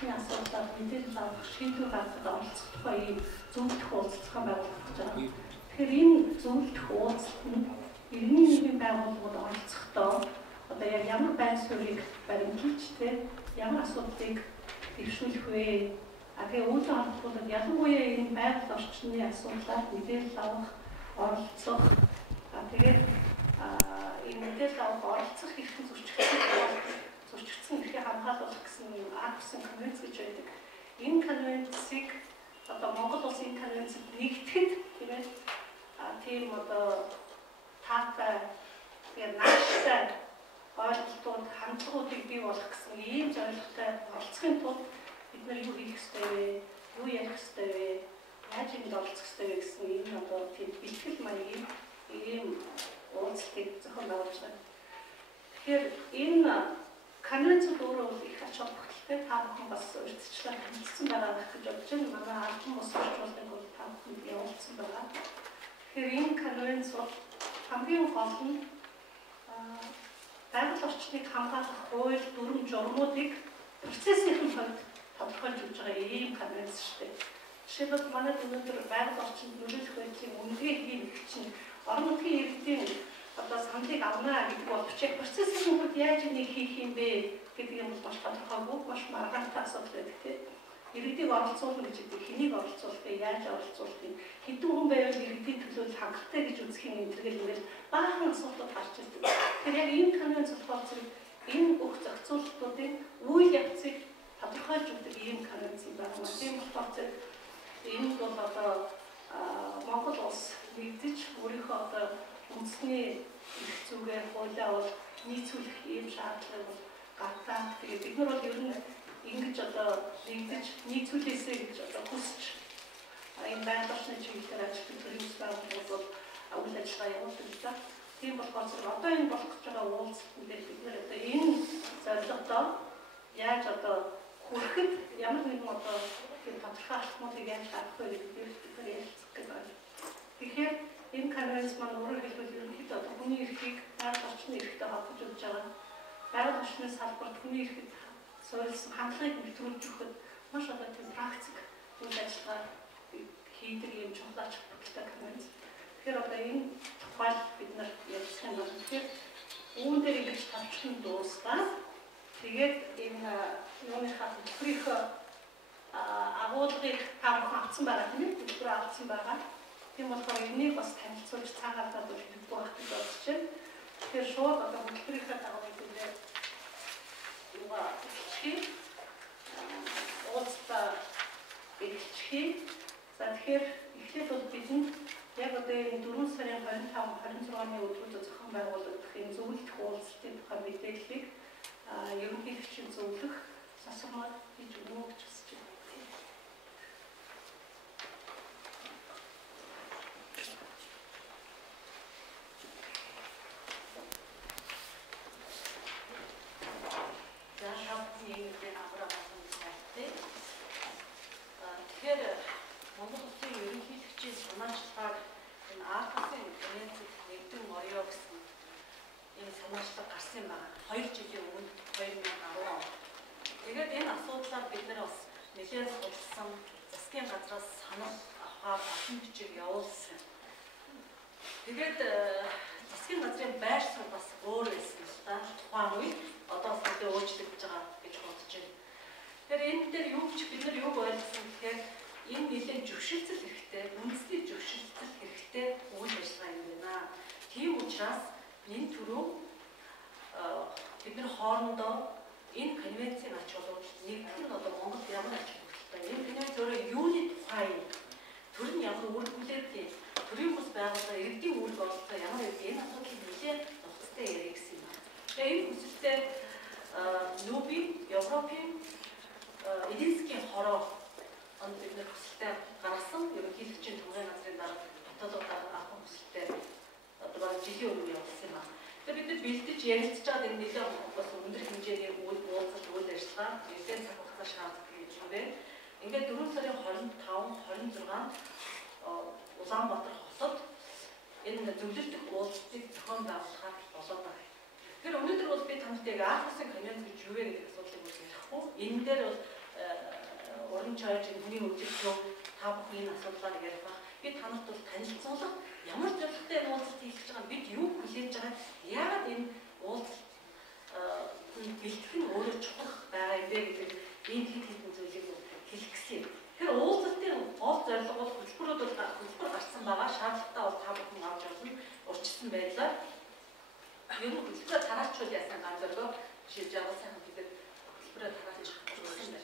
орчны асуудлаар мэдээлэл авах шийдвэр гаргахад оролцох тухай ийм зөвлөх уулзалт байгуулагдаж байгаа. Тэгэхээр энэ зөвлөх уулзалт нь иргэний нийгмийн байгууллагууд оролцохдоо одоо яг ямар байр суурийг баримталж ямар асуудлыг дэвшүүлэх вэ? Тэгээ үүнтэй холбоотой ялангуяа энэ байгаль орчны асуудлаар мэдээлэл авах, оролцох, тэгээд энэ мэдээлэл авах, оролцох эрхтэн зөрчигдсөн эрхийг хамгаалуулах гэсэн Архусын конвенц гэж байдаг. Энэ конвенцийг одоо Монгол улс энэ конвенцэд нэгтгэхэд тийм одоо таатай тэгээд нааштай ойлголтууд, хандлагуудыг бий болгох гэсэн ийм зорилготой оролцохын тулд бид нар юу хийх ёстой вэ? Юу ярих ёстой вэ? Яаж энд оролцох ёстой вэ гэсэн энэ одоо тийм бэлтгэл маягийн ийм уулзалтыг зохион байгуулж байна. Тэгэхээр энэ конвенцэд өөрөө их ач холбогдолтой та бүхэн бас урьдчилан хэмжсэн байгаа гэж бодож байна. Манай албан бус орчуулгын бол та бүхэнд явуулсан байгаа. Тэгэхээр энэ конвенц бол хамгийн гол нь байгаль орчныг хамгаалах хууль, дүрм, журмуудыг процессын хувьд тодорхойлж өгч байгаа ийм конвенц шүү дээ. Жишээлбэл манай өнөөдөр байгаль орчинд нөлөөлөх байдлын үнэтэй хийх чинь орон нутгийн иргэдийн одоо саналыг авнаа гэдэг боловч яг процессын хувьд яаж энийг хийх юм бэ гэдэг юм бол маш тодорхойгүй, маш маргаантай асуудал байдаг тийм. Иргэдийг оролцуулна гэж хэлдэг, хэнийг оруулах вэ, яаж оруулах вэ, хэдэн хүн байвал иргэдийн төлөө хангалттай гэж үзэх юм ингээд баахан асуудлууд гарч ирдэг. Тэгэхээр яг энэ конвенц болохоор зэрэг энэ бүх зохицуулалтуудын үйл явцыг тодорхойлж өгдөг ийм конвенц юм байна. Тийм болохоор зэрэг энэ бол одоо Монгол улс нэгдэж өөрийнхөө одоо үндэсний эрх зүйгээ хуулиа бол нийцүүлэх ийм шаардлага бол гардаг. Тэгээд бид нар бол ер нь ингэж одоо нэгдэж нийцүүлээсэй гэж одоо хүсч энэ байгаль орчны чиглэлээр ажилладаг төрийн байгууллагууд бол үйл ажиллагаа явуулдаг л да. Тийм болохоор одоо энэ болох гэж байгаа уулзалтанд бид нэр одоо энэ зорилгодоо яаж одоо хүрэхэд ямар нэгэн одоо тийм тодорхой алхмуудыг яаж гаргах вэ гэдгийг бид нэр ярилцах гэж байна. Тэгэхээр энэ конвенц маань өөрөөр хэлбэл ерөнхийдөө одоо хүний эрхийг байгаль орчны эрхтэй холбож өгч байгаа. Байгаль орчны салбарт хүний эрхэд суурилсан хандлагыг нэвтрүүлж өгөхөд маш одоо тийм практик үйл ажиллагаа хийдэг юм чухал ач холбогдолтой конвенц. Тэгэхээр одоо энэ тухай бид нар ярилцах юм байна. Тэгэхээр үүн дээр ингэж тавчхан дуусгаад тэгээд энэ юуныхаа төлбөрийнхөө агуулгыг та бүхэн авсан байгаа тийм ээ? Төлбөр авсан байгаа. Тийм болохоор энийг бас танилцуулж цаагаартаа хэлэх байх гэж бодож байна. Тэгэхээр шууд одоо төлбөрийнхөө дагуу хэлээ юугаа хэлчихье. Уулзалтаа эхэлчихье. За тэгэхээр эхлээд бол бидэнд яг одоо энэ 4 сарын 25-26-ны өдрүүдэд зохион байгуулагдах энэ зөвлөлт уулзалтын тухай мэдээллийг ерөнхийлөгчийн зөвлөх сасрмаар хийж өгнө гэж хүсэж байна. Тэгээд засгийн газрын байр суурь бас өөр байсан л да. Тухайн үед одоо бас бид өөрчлөгдөж байгаа гэж бодож байна. Тэгэхээр энэ дээр юу ч бид нар юг ойлгосон гэхээр энэ нэлээд зөвшөлтсөл хэрэгтэй, үндэсний зөвшөлтсөл хэрэгтэй үйл ажиллагаа юм байна. Тийм учраас энэ түрүү бид нар хоорондоо энэ конвенцийн ач холбогдол нэгдэх нь одоо Монгол ямар ач холбогдолтой. Энэ конвенц өөрөө юуны тухай төр нь ямар үр дүнлээ төрийн бус байгууллага иргэдийн үйл бодлого ямар гэдэг энэ асуудлыг нэлээд нухацтай ярих гэсэн юм байна. Тэгээ энэ хүсэлтэй Нүүбийн, Европын эдийн засгийн хороо бид нар хүсэлтэй гаргасан ерөнхийлөгчийн төвийн газрын дарга дотоодоор авах хүсэлтэй одоо жилийн өмнө явуулсан юм байна. Тэгээ бид бэлдэж ярилцж байгаа энэ нэлээд бас өндөр хэмжээний үйл уулзалт үйл ажиллагаа эдгээр цаг хугацаа шаарддаг юм байна. Ингээд 4 сарын 25, 26 Улаанбаатар хотод энэ зөвлөлтөх уулзалтыг зохион байгуулахаар болоод байгаа. Тэгэхээр өнөөдөр бол би тантай Архусын конвенц гэж юу вэ гэдэг асуудлыг ярихгүй. Энэ дээр бол уран чойж хүний өвчлөлөө та бүхэн энэ асуудлаар ярих баг. Би танарт бол танилцуулах ямар зорилготой энэ уулзалт хийх гэж байгаа бид юу хүлээж байгаа яагаад энэ уулзалт бэлтгэх нь өөрөө чухал байгаа юм бэ гэдэг энэ хэд хэдэн зүйлийг хэлэх гэсэн. Тэгэхээр уулзалтын гол зорилго бол хөтөлбөр гарсан байгаа. Шаардлагатай бол та бүхэн авч явна. Урьдчилсан байдлаар ер нь хөтөлбөрөөр тараачуул яасан ганц зорилго шилж байгаа сайхан гэдэг хөтөлбөрөөр тарааж өгсөн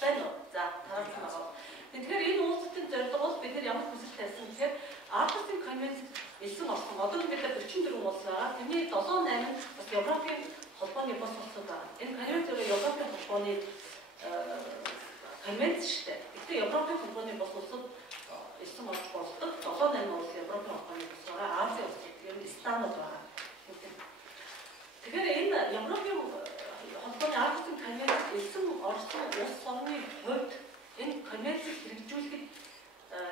байна уу? За тараасан байгаа. Тэгэхээр энэ уулзалтын зорилго бол бид нар ямар хүсэл тавьсан гэхээр Аартусын конвенцэд элсэн орсон. Одоо бид 44 улс байгаа. Тэрний 7-8 нь бас Европын холбооны бус улсууд байгаа. Энэ конвенц өөрөө Европын холбооны конвенц шүү дээ. Гэхдээ Европын холбооны бус улсууд элсэн орж болдог. 7-8 улс Европын холбооны бус байгаа. Азийн улсууд ер нь станууд байгаа. Тэгэхээр энэ Европын холбооны Аартусын конвенцэд элсэн орсон улс орны хувьд энэ конвенцийг хэрэгжүүлэхэд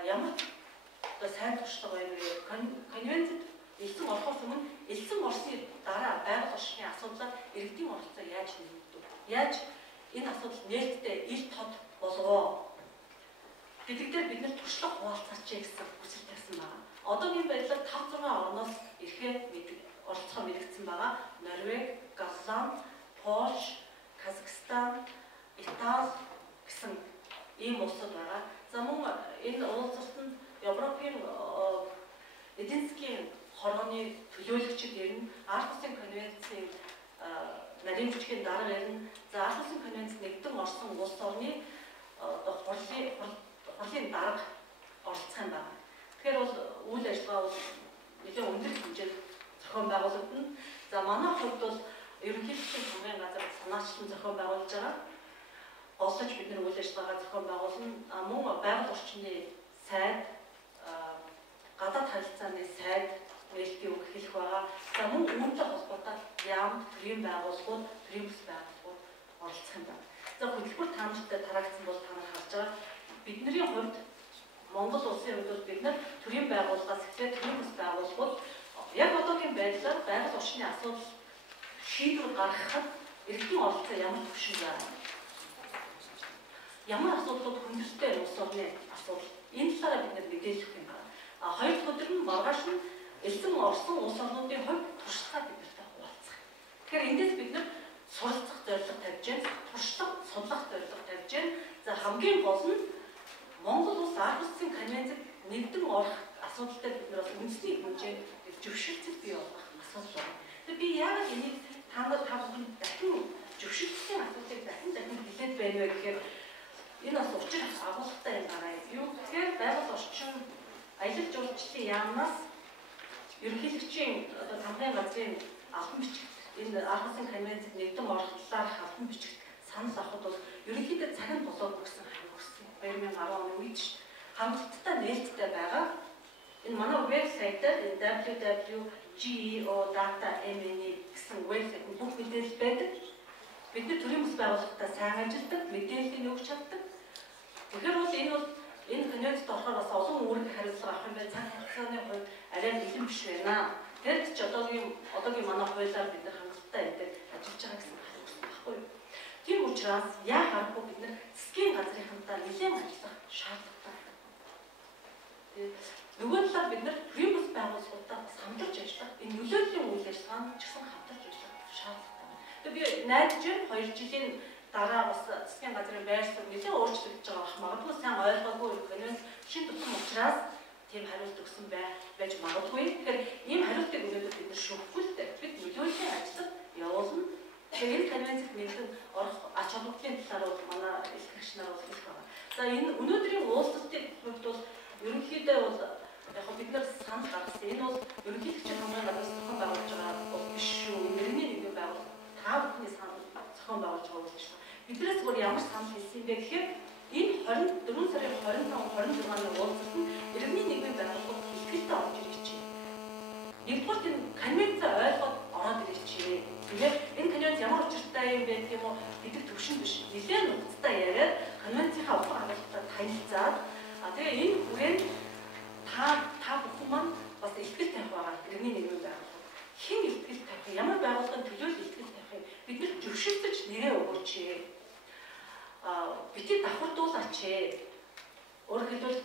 ямар сайн туршлага байна вэ? Конвенцэд элсэн орохоос өмнө элсэн орсны дараа байгаль орчны асуудлаар иргэдийн оролцоо яаж нэмэгдв? Яаж энэ асуудал нээлттэй ил тод болгоо? Гэдэгтээ бид нэр туршлага хуваалцаач гэсэн хүсэл тавьсан байна. Одоогийн байдлаар 5-6 орноос ирэхэд оролцоо мэдэгдсэн байгаа. Норвеги, Голланд, Польш, Казахстан, Итали гэсэн ийм улсууд байгаа. За мөн энэ уулзалтанд Европын эдийн засгийн хорооны төлөөлөгчид ирнэ. Аартусын конвенцийн нарийн бичгийн дарга ирнэ. За Аартусын конвенцэд нэгдэн орсон улс орны хурлын дарга оролцох юм байна. Тэгэхээр бол үйл ажиллагаа бол нэлээд өндөр хэмжээнд зохион байгуулагдана. За манай хувьд бол ерөнхийлөгчийн хамгийн газар санаачлан зохион байгуулж байгаа. Олж бид нэр үйл ажиллагаа зохион байгуулна. Мөн байгаль орчны сайд, гадаад харилцааны сайд нээлттэй үг хэлэх байгаа. За мөн үүнтэй холбоотой яам төрийн байгууллагууд, төрийн бүс байгууллагууд оролцох юм байна. За хөтөлбөр таамагтай тараагдсан бол та нар харж байгаа. Бидний хувьд Монгол улсын хувьд бол бид нар төрийн байгууллагаас эхлээд төрийн бүс байгууллагууд яг одоогийн байдлаар байгаль орчны асуудал шийдвэр гаргахад иргэдийн оролцоо ямар төвшин байна? Ямар асуудлууд хүндтэй улс орны асуудал энэ талаараа бид мэдээлэх юм байна. Хоёр дахь өдөр нь маргааш нь элсэн орсон улс орнуудын хувьд туршлага бидэртэй хуваалцах. Тэгэхээр эндээс бид нар суралцах зорилго тавьж байна, туршлага судлах зорилго тавьж байна. За хамгийн гол нь Монгол улс Аартусын конвенцэд нэгдэн орох асуудалтай бид нар бас үндэсний хэмжээнд зөвшөөрөлт бий болгох асуудал байна. Тэгэхээр би яагаад энийг та бүхэн дахин зөвшөөрлөлийн асуудлыг дахин хэлээд байна вэ гэхээр энэ бас учир агуулгатай юм байна. Юу гэхээр байгаль орчин аялал жуулчлалын яамнаас ерөнхийлөгчийн тамгын газрын албан бичигт энэ Аартусын конвенцэд нэгдэн орох талаар албан бичигт санал авахд бол ерөнхийдөө цагаан болоод өгсөн хариу өгсөн. 2010 оны үед хангалттай нээлттэй байгаа. Энэ манай вебсайтаар www.geo.mn гэсэн вебсайт бүх мэдээлэл байдаг. Бид нар төрийн бүс байгууллагатай сайн ажилладаг, мэдээллийг өгч чаддаг. Тэгэхээр бол энэ конвенцэд орохоор бас олон үүрэг хариуцлага авах юм байна. Цаг хугацааны хувьд арай бэлэн биш байна. Тэгэд ч одоогийн манай хуулиар бид нар хангалттай энэ ажиллаж байгаа гэсэн байхгүй юу? Тийм учраас яа харахгүй бид нар засгийн газрынхантай нэлээд ажиллах шаардлагатай. Нөгөө талаар бид нар төрийн бүс байгууллагуудаа хамтарч ажиллах, энэ нөлөөллийн үйл ажиллагаанд ч гэсэн хамтарч ажиллах шаардлагатай байна. Тэгээ би найдаж 2 жилийн дараа бас засгийн газрын байр суурь нэлээд өөрчлөгдөж байгаа ах магадгүй сайн ойлгоогүй конвенц шин тутам учраас тийм хариулт өгсөн байж магадгүй. Тэгэхээр ийм хариултыг өнөөдөр бид нар шүүхгүй л дээ. Бид нөлөөллийн ажлыг явуулна. Тэгэхээр энэ конвенцэд нэгэн орох ач холбогдлын талаар бол манай илтгэгч нар бол хэлэх байна. За энэ өнөөдрийн уулзалтын хувьд бол ерөнхийдөө бол яг бид нар санал гаргасан. Энэ бол ерөнхийлөгчийн хамгийн гадаас зохион байгуулж байгаа бол биш шүү. Нэрний нэгэн байгууллага та бүхний санал зохион байгуулж байгаа үйл ажиллагаа. Биднээс бүр ямар санал хэлсэн юм бэ гэхээр энэ 24 сарын 25-26-ны уулзалт нь иргэний нийгмийн байгууллагууд ихтэй орж ирж байна. Нэгдүгээр энэ конвенцээ ойлгоод ороод ирж байна. Тэгээд энэ конвенц ямар учиртай юм бэ гэх юм уу гэдэг төвшин биш. Нэлээд нухацтай яриад конвенцийнхаа утга агуулгатай танилцаад тэгээ энэ хүрээнд та бүхэн маань бас ихтгэл тавих байгаа иргэний нийгмийн байгууллага. Хэн ихтгэл тавих юм? Ямар байгууллагын төлөөлөл ихтгэл тавих юм? Бид нар зөвшөөрдөж нэрээ өгөөч. бити давхардуулаач ээ. Өөрөөр хэлбэл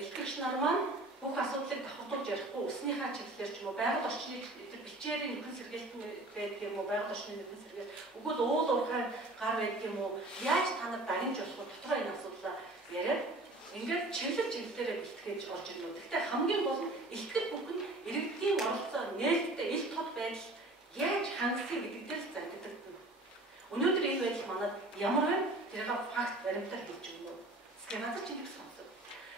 илтгэгч нар маань бүх асуудлыг давхардуулж ярихгүй өснийхаа чиглэлээр ч юм уу байгаль орчныг бичээрийн нөхөн сэргээлт байдаг юм уу байгаль орчны нөхөн сэргээлт өгвөл уул уурхай гар байдаг юм уу яаж та нар дагнаж болох вэ дотроо энэ асуудлаа яриад ингээд чиглэлээрээ бэлтгэж орж ирнэ. Гэхдээ хамгийн гол нь илтгэл бүх нь иргэдийн оролцоо нээлттэй ил тод байдал яаж хангасыг гэдэг дээр занддаг. Өнөөдөр энэ байдал манад ямар вэ? Тэрийг факт баримтаар хэлж өгнө. Засгийн газар ч нэг сонсов.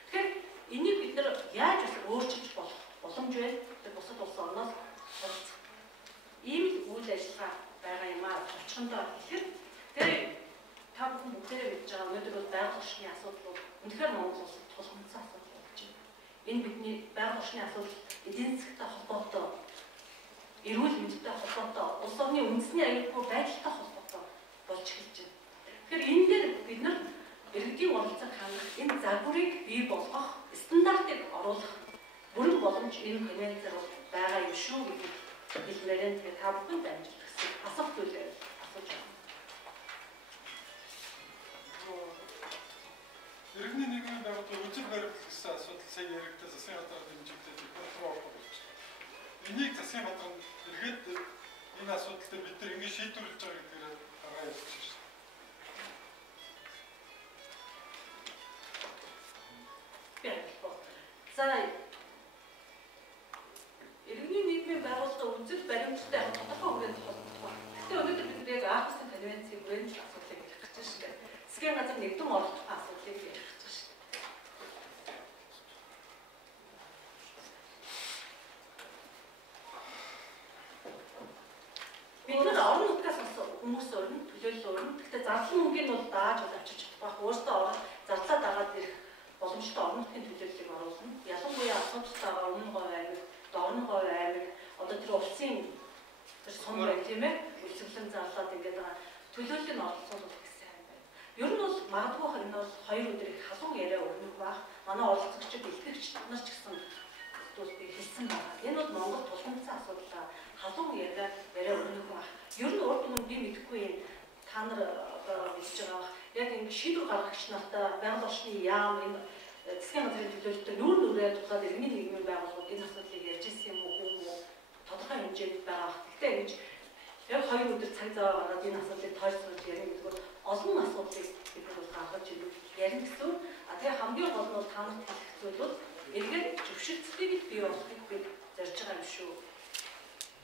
Тэгэхээр энийг бид нар яаж өөрчилж болох боломж вэ? Тэр бусад улс орноос суралцах. Ийм үйл ажиллагаа байгаа юм аа. Очихондоо тэгэхээр тэр та бүхэн бүгдээрээ мэдж байгаа өнөөдөр бол байгаль орчны асуудал үнэхээр Монгол улсад тулгымцсан асуудал болж байна. Энэ бидний байгаль орчны асуудал эдийн засгийн холбоотой, эрүүл мэндтэй холбоотой, улс орны үндэсний аюулгүй байдалтай холбоотой болж эхэлж байна. Тэгэхээр энэ дээр бид нар иргэдийн оролцоог хангах, энэ загварыг бий болгох, стандартыг оруулах бүрэн боломж энэ конвенцээр байгаа юм шүү гэдэг хэлмээрэн тэгээ та бүхэнд амжилт хүсье. Асуулт үлээ асууж байна. Иргэний нийгмийн байгууллага үзэг баримт гэсэн асуудал сая яригдсан засгийн газрын хэмжээтэй контрол болж байна. Энийг засгийн газар эргээд энэ асуудал дээр бид нар ингэ шийдвэрлэж байгаа гэдгээр гаргаа явуулж байна. За иргэний нийгмийн байгууллага үзэг баримттай тодорхой хүрээнд холбоотой. Гэхдээ өнөөдөр бид яг Аахусын конвенцийн хүрээнд асуудлыг ярих гэж байна шүү дээ. Засгийн газар нэгдэн оролцох асуудлыг ярих гэж байна шүү дээ. Бид нар орон нутгаас хүмүүс өрнө, төлөөлөл өрнө. Гэхдээ зарлан мөнгөний бол дааж авчиж чадах. Өөртөө ороод зарлаа дагаад ирэх боломжтой орон нутгийн төлөөллийг оруулна. Ялангуяа асуудалтай өмнө говь аймаг, дорн говь аймаг, одоо тэр улсын тэр сум бай тийм ээ, үлсгэлэн зарлаад ингээд байгаа төлөөллийг оролцуулах гэсэн юм байна. Ер нь бол магадгүй энэ бол 2 өдрийг халуун яриа өрнөх баг. Манай оролцогчид илтгэгч нар ч гэсэн хэлсэн байна. Энэ бол Монгол тулгымцсан асуудал халуун яриа өрнөх баг. Ер нь урд өмнө би мэдэхгүй юм. Та нар одоо мэдж байгаа яг ингэ шийдвэр гаргагч нартай байгаль орчны яам энэ засгийн газрын төлөөлөлтөд нүүр нүрээ тулаад иргэний нийгмийн байгууллагууд энэ асуудлыг ярьж ирсэн юм уу тодорхой хэмжээнд байгаа. Гэхдээ ингэж яг 2 өдөр цаг зав гаргаад энэ асуудлыг тойрцоолж ярих гэдэг бол олон асуудлыг бид нар гаргаж ярих гэсэн. Тэгээ хамгийн гол нь та нарт хэлэх зүйл бол эргээд зөвшөлтсөлийг бий болгохыг бид зорж байгаа юм шүү.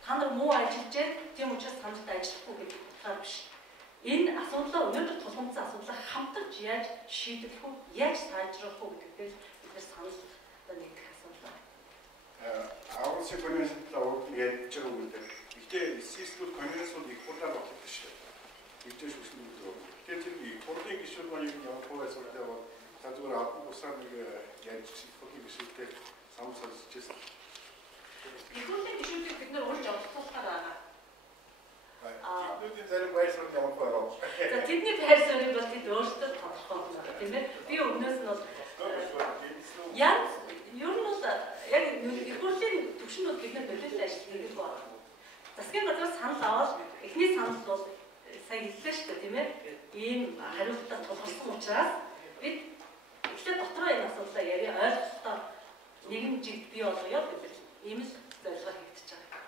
Та нар муу ажиллаж, тийм учраас хамт ажиллахгүй гэдэг утгаар биш. Энэ асуудлаа өнөөдөр тулгымцсан асуудлаа хамтарч яаж шийдэх вэ? Яаж сайжруулах вэ гэдгээр бид нар санал нэгдэх асуудал. Аавсын конвенцтай яаж байгаа юм бэ? Гэхдээ системд конвенцууд их хурдан болох шүү дээ. Тэгж шүүсэн юм дөө. Тэгэхээр тэр их хурдан гişүүд маань юм явах асуудалтай бол та зүгээр албан тушаал нэг яаж шийдэх вэ гişүүдтэй самсалж ирсэн. Ихэнх гişүүдийг бид нар урьж оролцуулахаар байгаа. Бидний зарим байрсууд явах байгаа. За тэдний байрсуудыг бол тэд өөрсдөө тодорхой байна тийм ээ. Би өмнөөс нь бол яг ер нь бол яг их хурлын төвшнүүд бид нар нөлөөлөл ажил хийдэг байна. Засгийн газраас санал аваад эхний санал бол сая хэллээ шүү дээ тийм ээ. Ийм хариуцлага тулгарсан учраас бид эхлээд дотроо энэ асуудлаа яриа ойлгохтой нэгэн жигд бий болгоё гэдэг ийм л зорилгоор хийгдэж байгаа.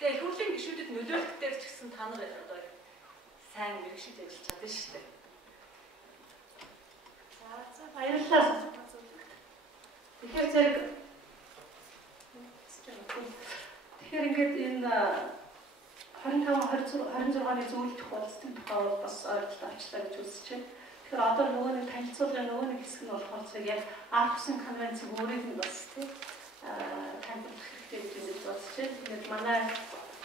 Тэгээ их хурлын гишүүдэд нөлөөлөх дээр ч гэсэн та нар одоо сайн мэрэгшиж ажиллаж чадсан шүү дээ. За баярлалаа. Тэгэхээр ингээд энэ 25-26-ны зөвлөлт хуваалцсан тухай бол бас ойлголт авчлаа гэж үзэж байна. Тэгэхээр одоо нөгөө нэг танилцуулгын нөгөө нэг хэсэг нь болохоор яг Аахусын конвенцийг өөрийг нь бас танилцуулах хэрэгтэй гэж бодож байна. Тэгээд манай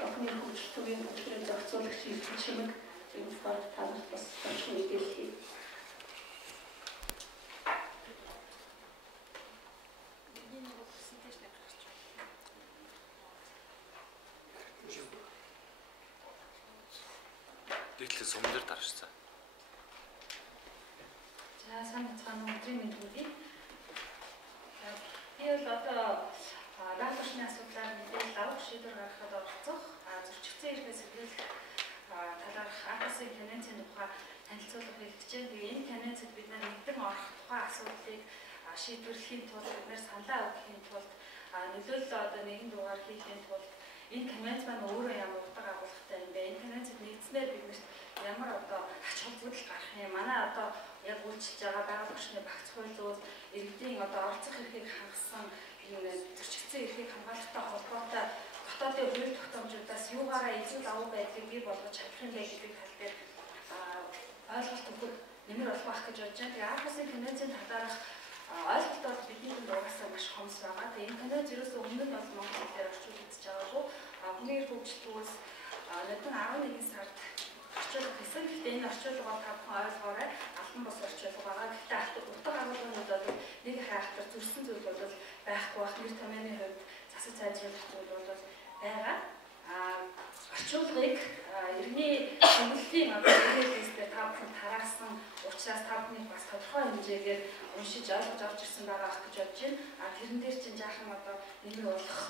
охины хөгжлөлтийн хөтөлбөрийн зохицуулагч Илхэн Чимэг энэ тухайд та нарт бас мэдээлэл хийе. Дэглэл сумдэр даршсан. За сайн бацхан өдрийн мэнд хүргэе. Би бол одоо даатгашны асуудлаар мэдээлэл авах шийдвэр гаргахад оролцох, зөрчигдсөн эрхээ сэргийлэх талаарх Аахусын конвенцийн тухай танилцуулгыг хийж байна. Тэгээ энэ конвенцэд бид нэгдэн орох тухай асуудлыг шийдвэрлэхийн тулд бид саналаа өгөхийн тулд нөлөөлөл одоо нэгэн дугаар хийхийн тулд энэ конвенц маань өөрөө ямар утга агуулгатай юм бэ? Энэ конвенцэд нэгдснээр биднэрт ямар одоо ач холбогдол гарах юм? Манай одоо яг үйлчилж байгаа байгаль орчны багц хуулиуд иргэдийн одоо оролцох эрхийг хангасан энэ зөрчигдсөн эрхийг хамгаалахтай холбоотой дотоодын хууль тогтоомжуудаас юугаараа эзүүл авах байдлыг бий болгож чадах юм бэ гэдэг тал дээр ойлголт өгөх нэмэр болох байх гэж бодож байна. Тэгээ Архусын конвенцийн талаарх ойлголт бол бидний дунд угаасаа маш хомс байгаа. Тэгээ энэ конвенц ерөөсөө өмнө нь бол Монгол дээр орчуулагдаж байгаагүй. Хүний эрх хөгжлөлтөөс нөтөн 11 сард орчуулга хийсэн. Гэхдээ энэ орчуулга бол та бүхэн ойлгоорой. Албан бус орчуулга байгаа. Гэхдээ утга агуулгууд бол нэг их айхтар зүрсэн зүйл бол байхгүй бах. Нэр томьёоны хувьд засаг сайжруулах зүйл бол байгаа. Орчуулгыг иргэний хөнгөлтийн хэлбэрээр та бүхэн тараасан учраас та бүхний бас тодорхой хэмжээгээр уншиж ойлгож авч ирсэн байгаа гэж бодож байна. Тэрэн дээр чинь жаахан одоо нэмэр болох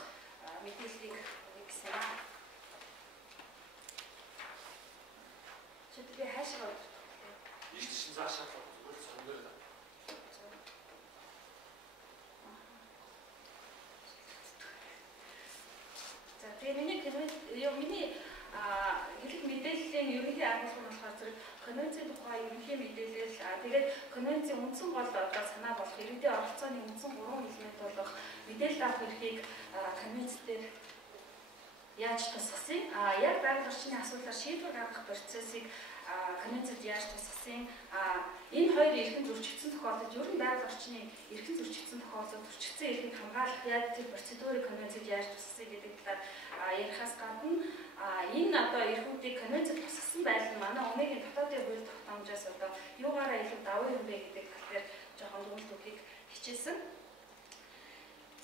мэдээллийг гэсэн юм. Чи хаашаа Ийш чинь заашаа зүгээр сонгоор. За тэгээ миний хэлэх мэдээллийн ерөнхий агуулга нь болохоор зэрэг конвенцийн тухай ерөнхий мэдээлэл тэгээд конвенцийн үндсэн гол одоо санаа болох иргэдийн оролцооны үндсэн 3 элемент болох мэдээлэл авах эрхийг конвенцээр яаж тусгасан? Яг байгаль орчны асуудлаар шийдвэр гаргах процессыг конвенцэд яаж тусгасан? Энэ хоёр эрхэм зөрчигдсөн тохиолдолд ер нь байгаль орчны эрхэм зөрчигдсөн тохиолдолд зөрчигдсөн эрхийг хамгаалах яг тэр процедурыг конвенцэд яаж тусгасан гэдэг талаар ярихаас гадна энэ одоо эрхүүдийг конвенцэд тусгасан байдал нь манай өмнөгийн дотоодын хууль тогтоомжоос одоо юугаараа илүү давуу юм бэ гэдэг талаар жоохон дүгнэлт өгөхийг хичээсэн.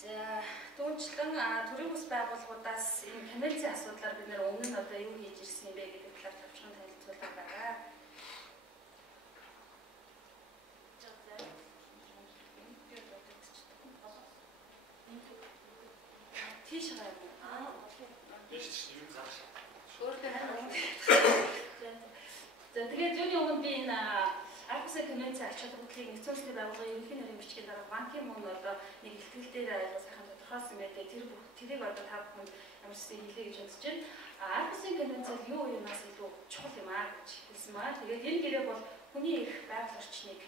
За түүнчлэн төрийн бас байгууллагуудаас энэ конвенцийн асуудлаар бид нэр өмнө нь одоо юу хийж ирсэн юм бэ гэдэг талаар товчхон танилцуулга байгаа. Тийш байгаа юм. Ийш чинь юу зааш. За тэгээд юуны өмнө би энэ Архусын конвенцийн ач холбогдлыг нэгдсэн улсын байгууллагын ерөнхий нарийн бичгийн дараа Бан Ки Мун одоо нэг ихтгэл дээр сайхан тодорхойлсон байдаг. Тэрийг одоо та бүхэнд ямар ч хэлье гэж бодож байна. Архусын конвенцид юу юмас илүү чухал юм аа гэж хэлсэн байна. Тэгээд энэ гэрээ бол хүний эрх байгаль орчныг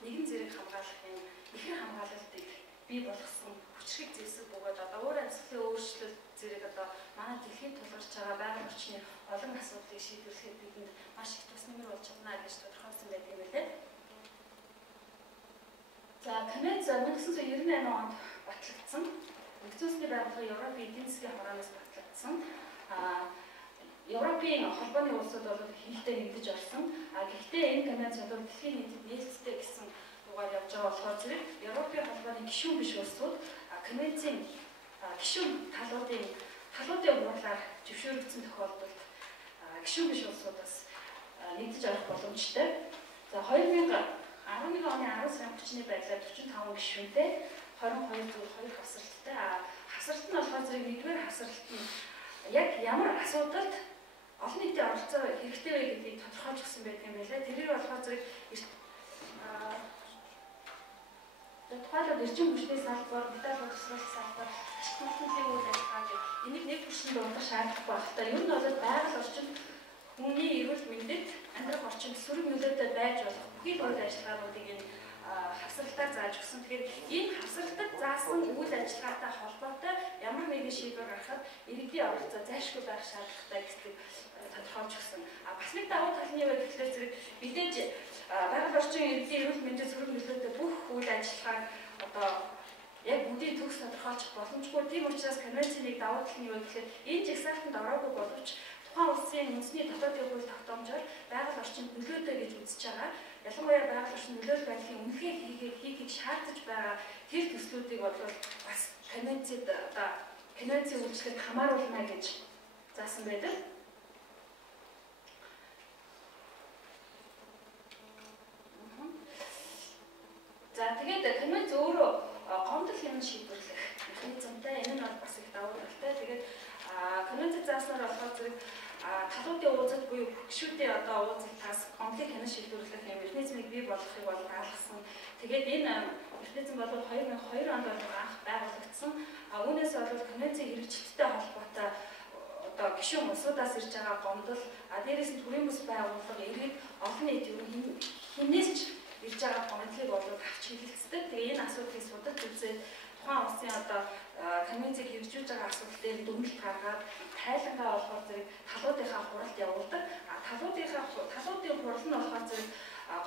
нэгэн зэрэг хамгаалах юм ихэр хамгаалалтыг бий болгосон хүчрэг зэвсэг бөгөөд одоо өөр амьсгалын өөрчлөлт зэрэг одоо манай дэлхийд тулгарч байгаа байгаль орчны олон асуудлыг шийдвэрлэхэд бидэнд маш их тус нэмэр болж чадна гэж тодорхойлсон байдаг юм байна. За конвенц 1998 онд батлагдсан. Нэгдсэн улсын байгууллагын Европын эдийн засгийн хорооноос батлагдсан. Европын холбооны улсууд бол хэлтэй нэгдэж орсон. Гэхдээ энэ конвенц бол дэлхийн нийтэд нээлттэй гэсэн дугаар явж байгаа болохоор зэрэг Европын холбооны гишүүн биш улсууд конвенцийн гишүүн талуудын уурлаар зөвшөөрөгдсөн тохиолдолд гишүүн биш улсуудаас нэгдэж орох боломжтой. За 2011 оны 10 сарын 30-ны байдлаар 45 гишүүнтэй 22 зүйл 2 хавсралттай. Хавсралт нь болохоор зэрэг нэгдүгээр хавсралт нь яг ямар асуудалд олон нийтийн оролцоо хэрэгтэй вэ гэдгийг тодорхойлж өгсөн байдаг юм байлаа. Тэрээр болохоор зэрэг тухайлбал эрчим хүчний салбар, металл боловсруулах салбар, ашиглалтын үйл ажиллагаа гэх энийг нэг хүчинд дуудах шаардлага багтаа. Ер нь бол байгаль орчинд хүний эрүүл мэндэд амьдрах орчинд сөрөг нөлөөтэй байж болох бүхий үйл ажиллагаануудыг энэ хавсралтаар зааж өгсөн. Тэгэхээр энэ хавсралтад заасан үйл ажиллагаатай холбоотой ямар нэгэн шийдвэр гаргахад иргэдийн оролцоо зайлшгүй байх шаардлагатай гэдгийг тодорхойлж өгсөн. Бас нэг давуу тал нь юу вэ гэхээр зэрэг мэдээж байгаль орчин иргэдийн эрүүл мэндэд сөрөг нөлөөтэй бүх үйл ажиллагааг одоо яг бүдийн төгс тодорхойлох боломжгүй. Тийм учраас конвенцийн нэг давуу тал нь юу вэ гэхээр энэ жагсаалтанд ороогүй боловч тухайн улсын үндэсний дотоодын хууль тогтоомжоор байгаль орчинд нөлөөтэй гэж үзэж байгаа. Ялангуяа байгаль орчинд нөлөөлөл байдлын үнэхээр хийхийг шаардаж байгаа тэр төслүүдийг бол бас конвенцийн үйлчлэгэд хамааруулна гэж заасан байдаг. За тэгээд конвенц өөрөө гомдол юм шийдвэрлэх механизмтай. Энэ нь бол бас их давуу талтай. Тэгээд конвенцэд зааснаар болохоор зэрэг талуудын уулзалт буюу гишүүдийн одоо уулзалтаас гомдлыг хянаж шийдвэрлэх юм механизмыг бий болгохыг бол даалгасан. Тэгээд энэ механизм бол 2002 онд анх байгуулагдсан. Үүнээс бол конвенцийн хэрэгжилттэй холбоотой одоо гишүүн улсуудаас ирж байгаа гомдол, дээрээс нь төрийн бүс байгууллага иргэд олон нийт ер нь хинээс ч ирж байгаа гомдлыг бол авч хэлэлцдэг. Тэгээ энэ асуудлыг судалж үзээд тухайн улсын одоо конвенцийг хэрэгжүүлж байгаа асуудал дээр дүгнэлт гаргаад тайлангаа олохоор зэрэг талуудынхаа хуралд явуулдаг. Талуудын хурал нь болохоор зэрэг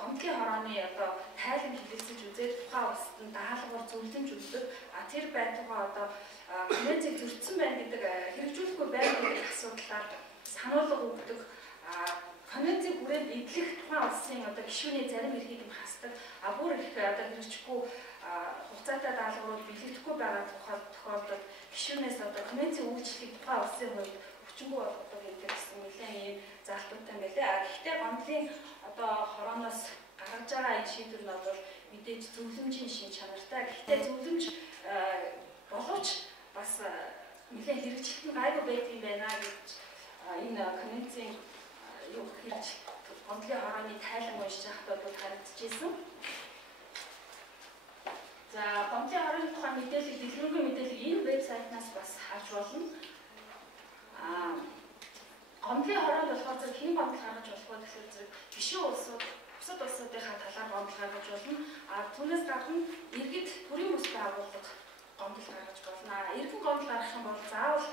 гомдлын хорооны одоо тайлан хэлэлцэж үзээд тухайн улсад нь даалгавар зөвлөмж өгдөг. Тэр байтугай одоо конвенцийг зөрчсөн байна гэдэг хэрэгжүүлэхгүй байна гэдэг асуудлаар сануулга өгдөг. Конвенцийг хүрээд эдлэх тухайн улсын одоо гишүүний зарим эрхийг нь хасдаг. Бүр их одоо хэрэгжихгүй хугацаатай даалгаврууд биелэгдэхгүй байгаа тохиолдолд гишүүнээс одоо конвенцийн үйлчлэлийг тухайн улсын хувьд хүчингүй болгодог гэдэг гэсэн нэлээд ийм заалтуудтай байлээ. Гэхдээ гомдлын одоо хорооноос гаргаж байгаа энэ шийдвэр нь бол мэдээж зөвлөмжийн шин чанартай. Гэхдээ зөвлөмж боловч бас нэлээд хэрэгжилт нь гайгүй байдаг юм байна гэж энэ конвенцийн юу гэж гомдлын хорооны тайлан уншиж байхад бол харагдчихсэн. За гомдлын хорооны тухай мэдээлэл, дэлгэрэнгүй мэдээлэл энэ вебсайтнаас бас харж болно. Гомдлын хороонд болохоор зэрэг хэн гомдол гаргаж болох вэ гэхээр зэрэг гишүүн улсууд, бусад улсуудынхаа талаар гомдол гаргаж болно. Түүнээс гадна иргэд төрийн бүс байгууллага гомдол гаргаж болно. Иргэн гомдол гаргах юм бол заавал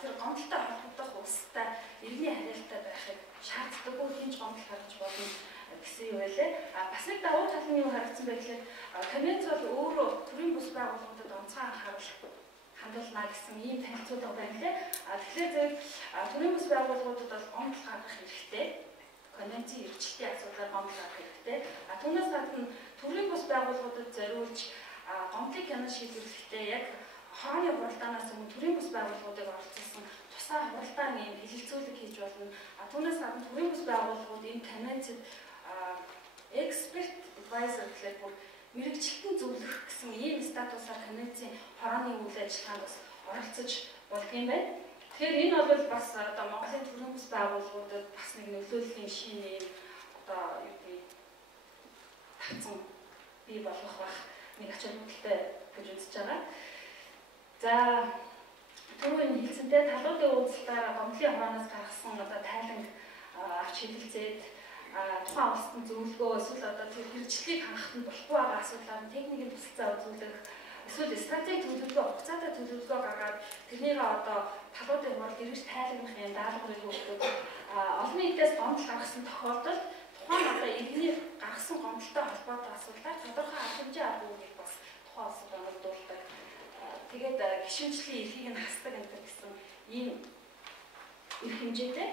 тэр гомдолтой холбогдох улстай иргэний хариалтай байхыг шаарддаг. Хинж гомдол гаргаж болно гэсэн юм байлээ. Бас нэг давуу тал нь юу харагдсан бэ гэхээр конвенц бол өөрөө төрийн бүс байгууллагуудад онцгой анхаарал хандуулна гэсэн ийм танилцуулга байна лээ. Тэгэхээр зэрэг төрийн бүс байгууллагуудад бол гомдол гаргах хэрэгтэй. Конвенцийн хэрэгжилтийн асуудлаар гомдол гаргах хэрэгтэй. Түүнээс гадна төрийн бүс байгууллагуудад зориулж гомдлыг хянаж шийдвэрлэхдээ яг хорооны хуралдаанаас өмнө төрийн бүс байгууллагуудыг оролцуулсан тусгай хуралдаан ийм хэлэлцүүлэг хийж болно. Түүнээс гадна төрийн бүс байгууллагууд энэ конвенцэд expert advisor гэхлээр бүр мэрэгчлэн зөвлөх гэсэн ийм статусаар конвенцийн хорооны үйл ажиллагаанд бас оролцож болох юм байна. Тэгэхээр энэ бол бас одоо Монголын төрийн бүс байгууллагуудад бас нэг нөлөөллийн шинэ одоо юу гэдэг тавцан бий болох байх нэг ач холбогдолтой гэж үзэж байгаа. За түрүүн хэлсэнтэй талуудын уулзалтаар гомдлын хорооноос гаргасан одоо тайланг авч хэлэлцээд тухайн улсад зөвлөгөө эсвэл одоо тэр хэрэгжлийг хангахад нь болохгүй байгаа асуудлаар техникийн туслалцаа үзүүлэх эсвэл стратеги төлөвлөгөө, хугацаатай төлөвлөгөө гаргаад тэрнийг одоо талуудын хурал эргэж тайлбарлах юм даалгаврыг өгдөг. Олон нийтээс гомдол гаргасан тохиолдолд тухайн одоо иргэний гаргасан гомдолтой холбоотой асуудлаар тодорхой арга хэмжээ авах үгийг бас тухайн улсад оногдуулдаг. Тэгээд гишүүнчлийн эрхийг нь хасдаг гэсэн ийм эрх хэмжээтэй.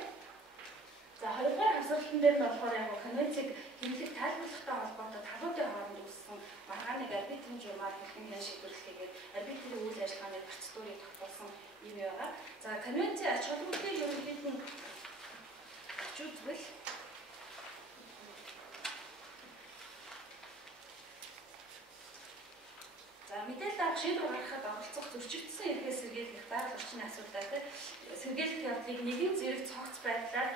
За хоёрдугаар хавсгалтын дээр нь болохоор яг конвенцийг хэрэглэх тайлбарлахтай холбоотой талуудын хооронд үүссэн маргааныг арбитрийн журмаар хэрхэн шийдвэрлэхийг арбитрийн үйл ажиллагааны процедурыг тогтоосон юм байгаа. За конвенцийн ач холбогдлыг ерөнхийд нь авч үзвэл мэдээлэл авах шийдвэр гаргахад оролцох зөрчигдсөн эрхээс сэргийлэх байгаль орчны асуудалтай сэргийлэх явдлыг нэгэн зэрэг цогц байдлаар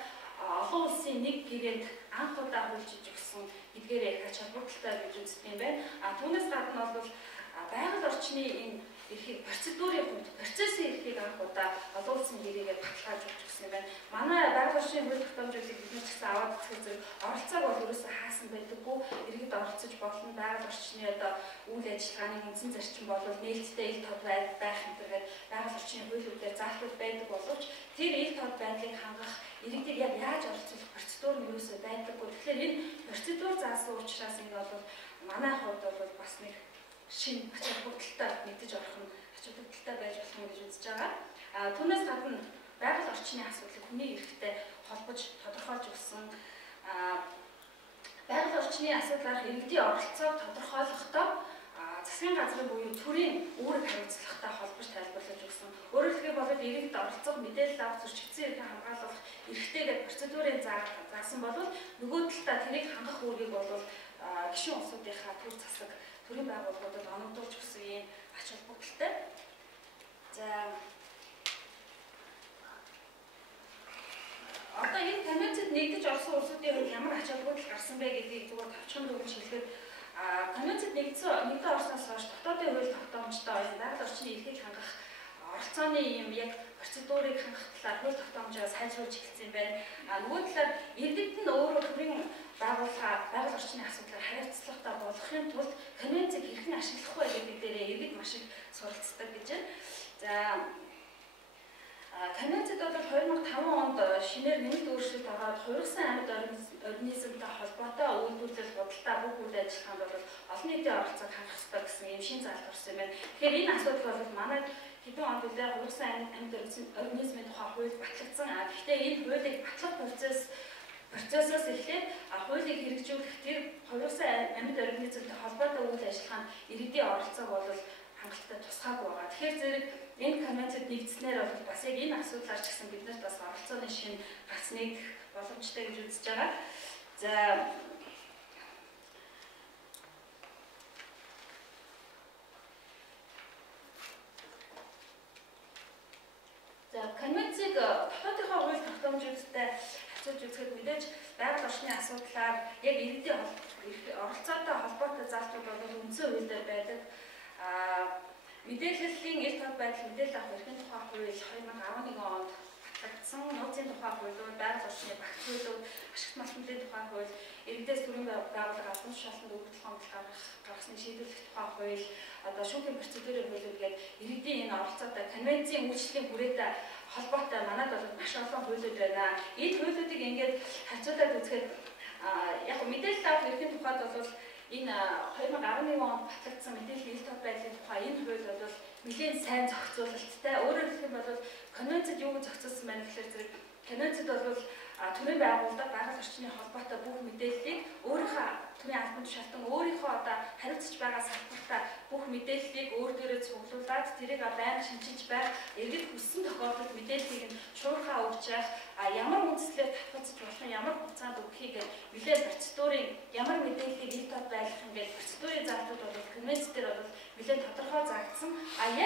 олон улсын нэг гэрээнд анх удаа хурж өгсөн эдгээрээ их ач холбогдолтой гэж үздэг юм байна. Түүнээс гадна бол байгаль орчны энэ эрхийг процедурын хувьд процессын эрхийг анх удаа олон улсын гэрээгээ баталгааж өгсөн юм байна. Манай байгаль орчны хууль тогтоомжуудыг бид нар ч гэсэн аваад үзэх зэрэг оролцоог бол ерөөсөө хаасан байдаггүй. Иргэд оролцож болно. Байгаль орчны одоо үйл ажиллагааны үндсэн зарчим бол нээлттэй ил тод байх гэдэг байгаль орчны хуулиудаар заалтууд байдаг боловч тэр ил тод байдлыг хангах иргэдийг яг яаж оролцуулах процедур нь ерөөсөө байдаггүй. Тэгэхээр энэ процедур заасан учраас энэ бол манай хувьд бол бас нэг шинэ ач холбогдолтой мэдэж орох нь ач холбогдолтой байж болох юм гэж үзэж байгаа. Түүнээс гадна байгаль орчны асуудлыг хүний эрхтэй холбож тодорхойлж өгсөн байгаль орчны асуудлаар иргэдийн оролцоог тодорхойлохдоо засгийн газрын буюу төрийн үүрэг хариуцлагатай холбож тайлбарлаж өгсөн. Өөрөөр хэлбэл иргэд оролцох мэдээлэл авах зөрчигдсөн эрхийг хамгаалах эрхтэйгээр процедурын заасан бол нөгөө талдаа тэрийг хангах үүргийг бол гишүүн улсуудынхаа төр засаг төрийн байгууллагуудад оногдуулж өгсөн юм ач холбогдолтой. За одоо энэ конвенцэд нэгдэж орсон улсуудын хувьд ямар ач холбогдол гарсан бэ гэдгийг зүгээр товчхон өгч хэлэхэд конвенцэд нэгдэн орсноос хойш дотоодын хууль тогтоомжтой байгаль орчны эрхийг хангах оролцооны юм яг процедурыг хангах талаар хууль тогтоомжоо сайжруулж эхэлсэн юм байна. Нөгөө талаар иргэд нь өөрөө төрийн байгууллага байгаль орчны асуудлаар хариуцлагатай болгохын тулд конвенцийг хэрхэн ашиглах вэ гэдэг дээрээ иргэд маш их суралцдаг гэж байна. За конвенцэд бол 2005 онд шинээр нэмэлт өөрчлөлт аваад хувирсан амьд организмтай холбоотой үйлдвэрлэл худалдаа бүх үйл ажиллагаанд бол олон нийтийн оролцоог хангах ёстой гэсэн юм шин заалт орсон юм байна. Тэгэхээр энэ асуудал бол манайд хэдэн онд үлээ хувирсан амьд организмын тухай хууль батлагдсан. Гэхдээ энэ хуулийг батлах процессоос эхлээд хуулийг хэрэгжүүлэх тэр хувирсан амьд организмтай холбоотой үйл ажиллагаанд иргэдийн оролцоог бол хангалттай тусгаагүй байгаа. Тэгэхээр зэрэг энэ конвенцэд нэгдснээр бол бас яг энэ асуудлаар ч гэсэн бид нарт бас оролцооны шин гарц нэгдэх боломжтой гэж үзэж байгаа. За конвенцийг дотоодынхоо хууль тогтоомжуудтай харьцуулж үзэхэд мэдээж байгаль орчны асуудлаар яг иргэдийн оролцоотой холбоотой заалтууд бол үндсэн хууль дээр байдаг. Мэдээллийн эрх тод байдал мэдээлэл авах эрхийн тухай хууль 2011 онд батлагдсан. Нууцын тухай хууль, байгаль орчны багц хууль, ашигт малтмын тухай хууль, иргэдээс төрийн байгууллага албан тушаалтанд өгөгдөл хомдол гаргасны шийдвэрлэх тухай хууль, одоо шүүхийн процедурын хуулиуд гээд иргэдийн энэ оролцоотой конвенцийн үйлчлэлийн хүрээтэй холбоотой манайд бол маш олон хуулиуд байна. Энэ хуулиудыг ингээд харьцуулаад үзэхэд яг мэдээлэл авах эрхийн тухайд бол энэ 2011 онд батлагдсан мэдээллийн эрх тод байдлын тухай энэ хууль бол нэлээд сайн зохицуулалттай. Өөрөөр хэлэх юм бол конвенцэд юу зохицуулсан байна гэхээр зэрэг конвенцэд бол төрийн байгууллага байгаль орчны холбоотой бүх мэдээллийг өөрийнхөө төрийн албан тушаалтан өөрийнхөө одоо хариуцж байгаа салбартаа бүх мэдээллийг өөр дээрээ цуглуулад тэрийг байнга шинжиж байх, иргэд хүссэн тохиолдолд мэдээллийг нь шуурхаа өгч явах, ямар үндслээр татварцж болох нь ямар хугацаанд өгөхийг нэлээд процедурын ямар мэдээллийг ил тод байлгах ингээд процедурын заалтууд бол конвенц дээр бол нэлээд тодорхой заагдсан.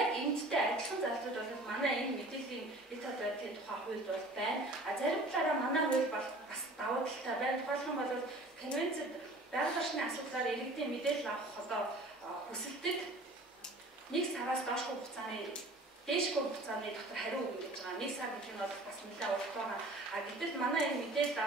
Яг энэтэй адилхан заалтууд бол манай энэ мэдээллийн ил тод байдлын тухай хуульд бол байна. Зарим талаараа манай хууль бол бас давуу талтай байна. Тухайлбал бол конвенцэд байгаль орчны асуудлаар иргэдийн мэдээлэл авах одоо хүсэлтэд 1 сараас доошгүй хугацааны дээшгүй хугацааны дотор хариу өгнө гэж байгаа. 1 сар гэж нь бол бас нэлээд урт байгаа. Гэтэл манай энэ мэдээлэл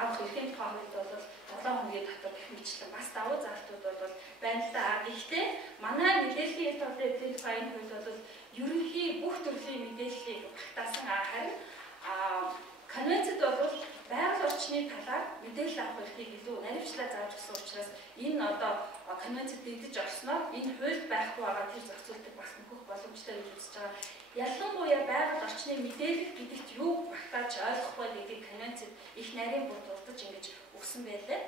авах эрхийн тухай хуульд бол 7 хоногийн дотор гэх мэтлэн бас давуу заалтууд бол байна л да. Гэхдээ манай мэдээллийн ил тод байдлын тухай энэ хууль бол ерөнхий бүх төрлийн мэдээллийг багтаасан. Харин конвенцэд бол байгаль орчны талаар мэдээлэл авах эрхийг илүү наривчлаа зааж өгсөн учраас энэ одоо конвенцэд нэгдэж орсноор энэ хуульд байхгүй байгаа тэр зохицуултыг бас нөхөх боломжтой гэж үзэж байгаа. Ялангуяа байгаль орчны мэдээлэл гэдэгт юу багтааж ойлгох вэ гэдгийг конвенцэд их нарийн бүр дурдж ингэж өгсөн байлаа.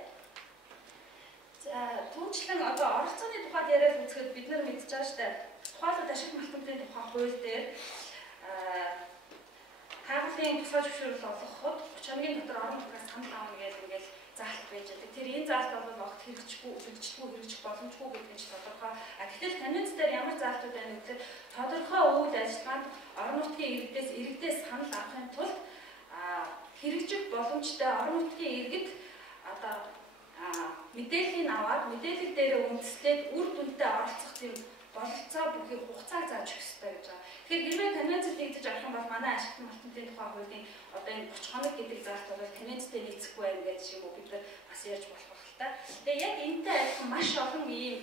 За түүнчлэн одоо оролцооны тухайд яриад үзэхэд бид нар мэдж байгаа шүү дээ. Тухайлбал ашигт малтмын тухай хууль дээр Хаагуулын тусгай зөвшөөрөл олгоход 30 хоногийн дотор орон нутгаас санал авах гэдэг ингээд заалт байж байгаа. Тэр энэ заалт бол огт хэрэгжих боломжгүй гэдэг нь тодорхой. Гэтэл конвенц дээр ямар заалтууд байна вэ гэхээр тодорхой үйл ажиллагаанд орон нутгийн иргэдээс санал авахын тулд хэрэгжих боломжтой орон нутгийн иргэд одоо мэдээллийг аваад мэдээлэл дээр үндэслээд үр дүнтэй оролцох тийм бололцоо бүхий хугацааг зааж өгөх ёстой гэж байгаа. Тэгэхээр хэрвээ конвенцэд нэгдэж авах юм бол манай ашигт малтмын тухай хуулийн одоо энэ 30 хоног гэдэг заалт бол конвенцтэй нийцэхгүй байх гэж шиг бид нар бас ярьж болох байх л та. Тэгээ яг энэтэй адилхан маш олон ийм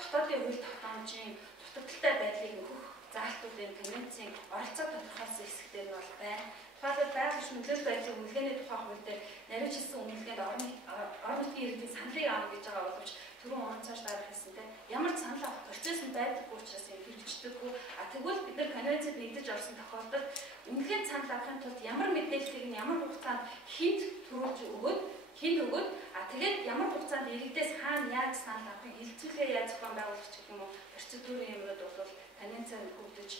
дотоодын хууль тогтоомжийн дутагдaltaй байдлыг нөхөх заалтууд энэ конвенцийн оролцоо тодорхойлсон хэсэгтэр нь бол байна. Тухайлбал байгаль орчны нөлөөлөл байдлын үнэлгээний тухай хууль дээр наривчлсан үнэлгээнд орон нутгийн иргэдийн саналыг авах гэж байгаа боловч түрүүн онцоош дарах хэлсэнтэй ямар санал авах процесс нь байдаггүй учраас хэрэгждэггүй. Тэгвэл бид нар конвенцэд нэгдэж орсон тохиолдолд үнэлгээнд санал авахын тулд ямар мэдээллийг нь ямар хугацаанд хэд төрүүлж өгөөд тэгээд ямар хугацаанд иргэдээс хаана яаж санал авахыг хэлцүүлээ яаж зохион байгуулагч гэх юм уу процедурын юмнууд бол конвенцэд хөгжиж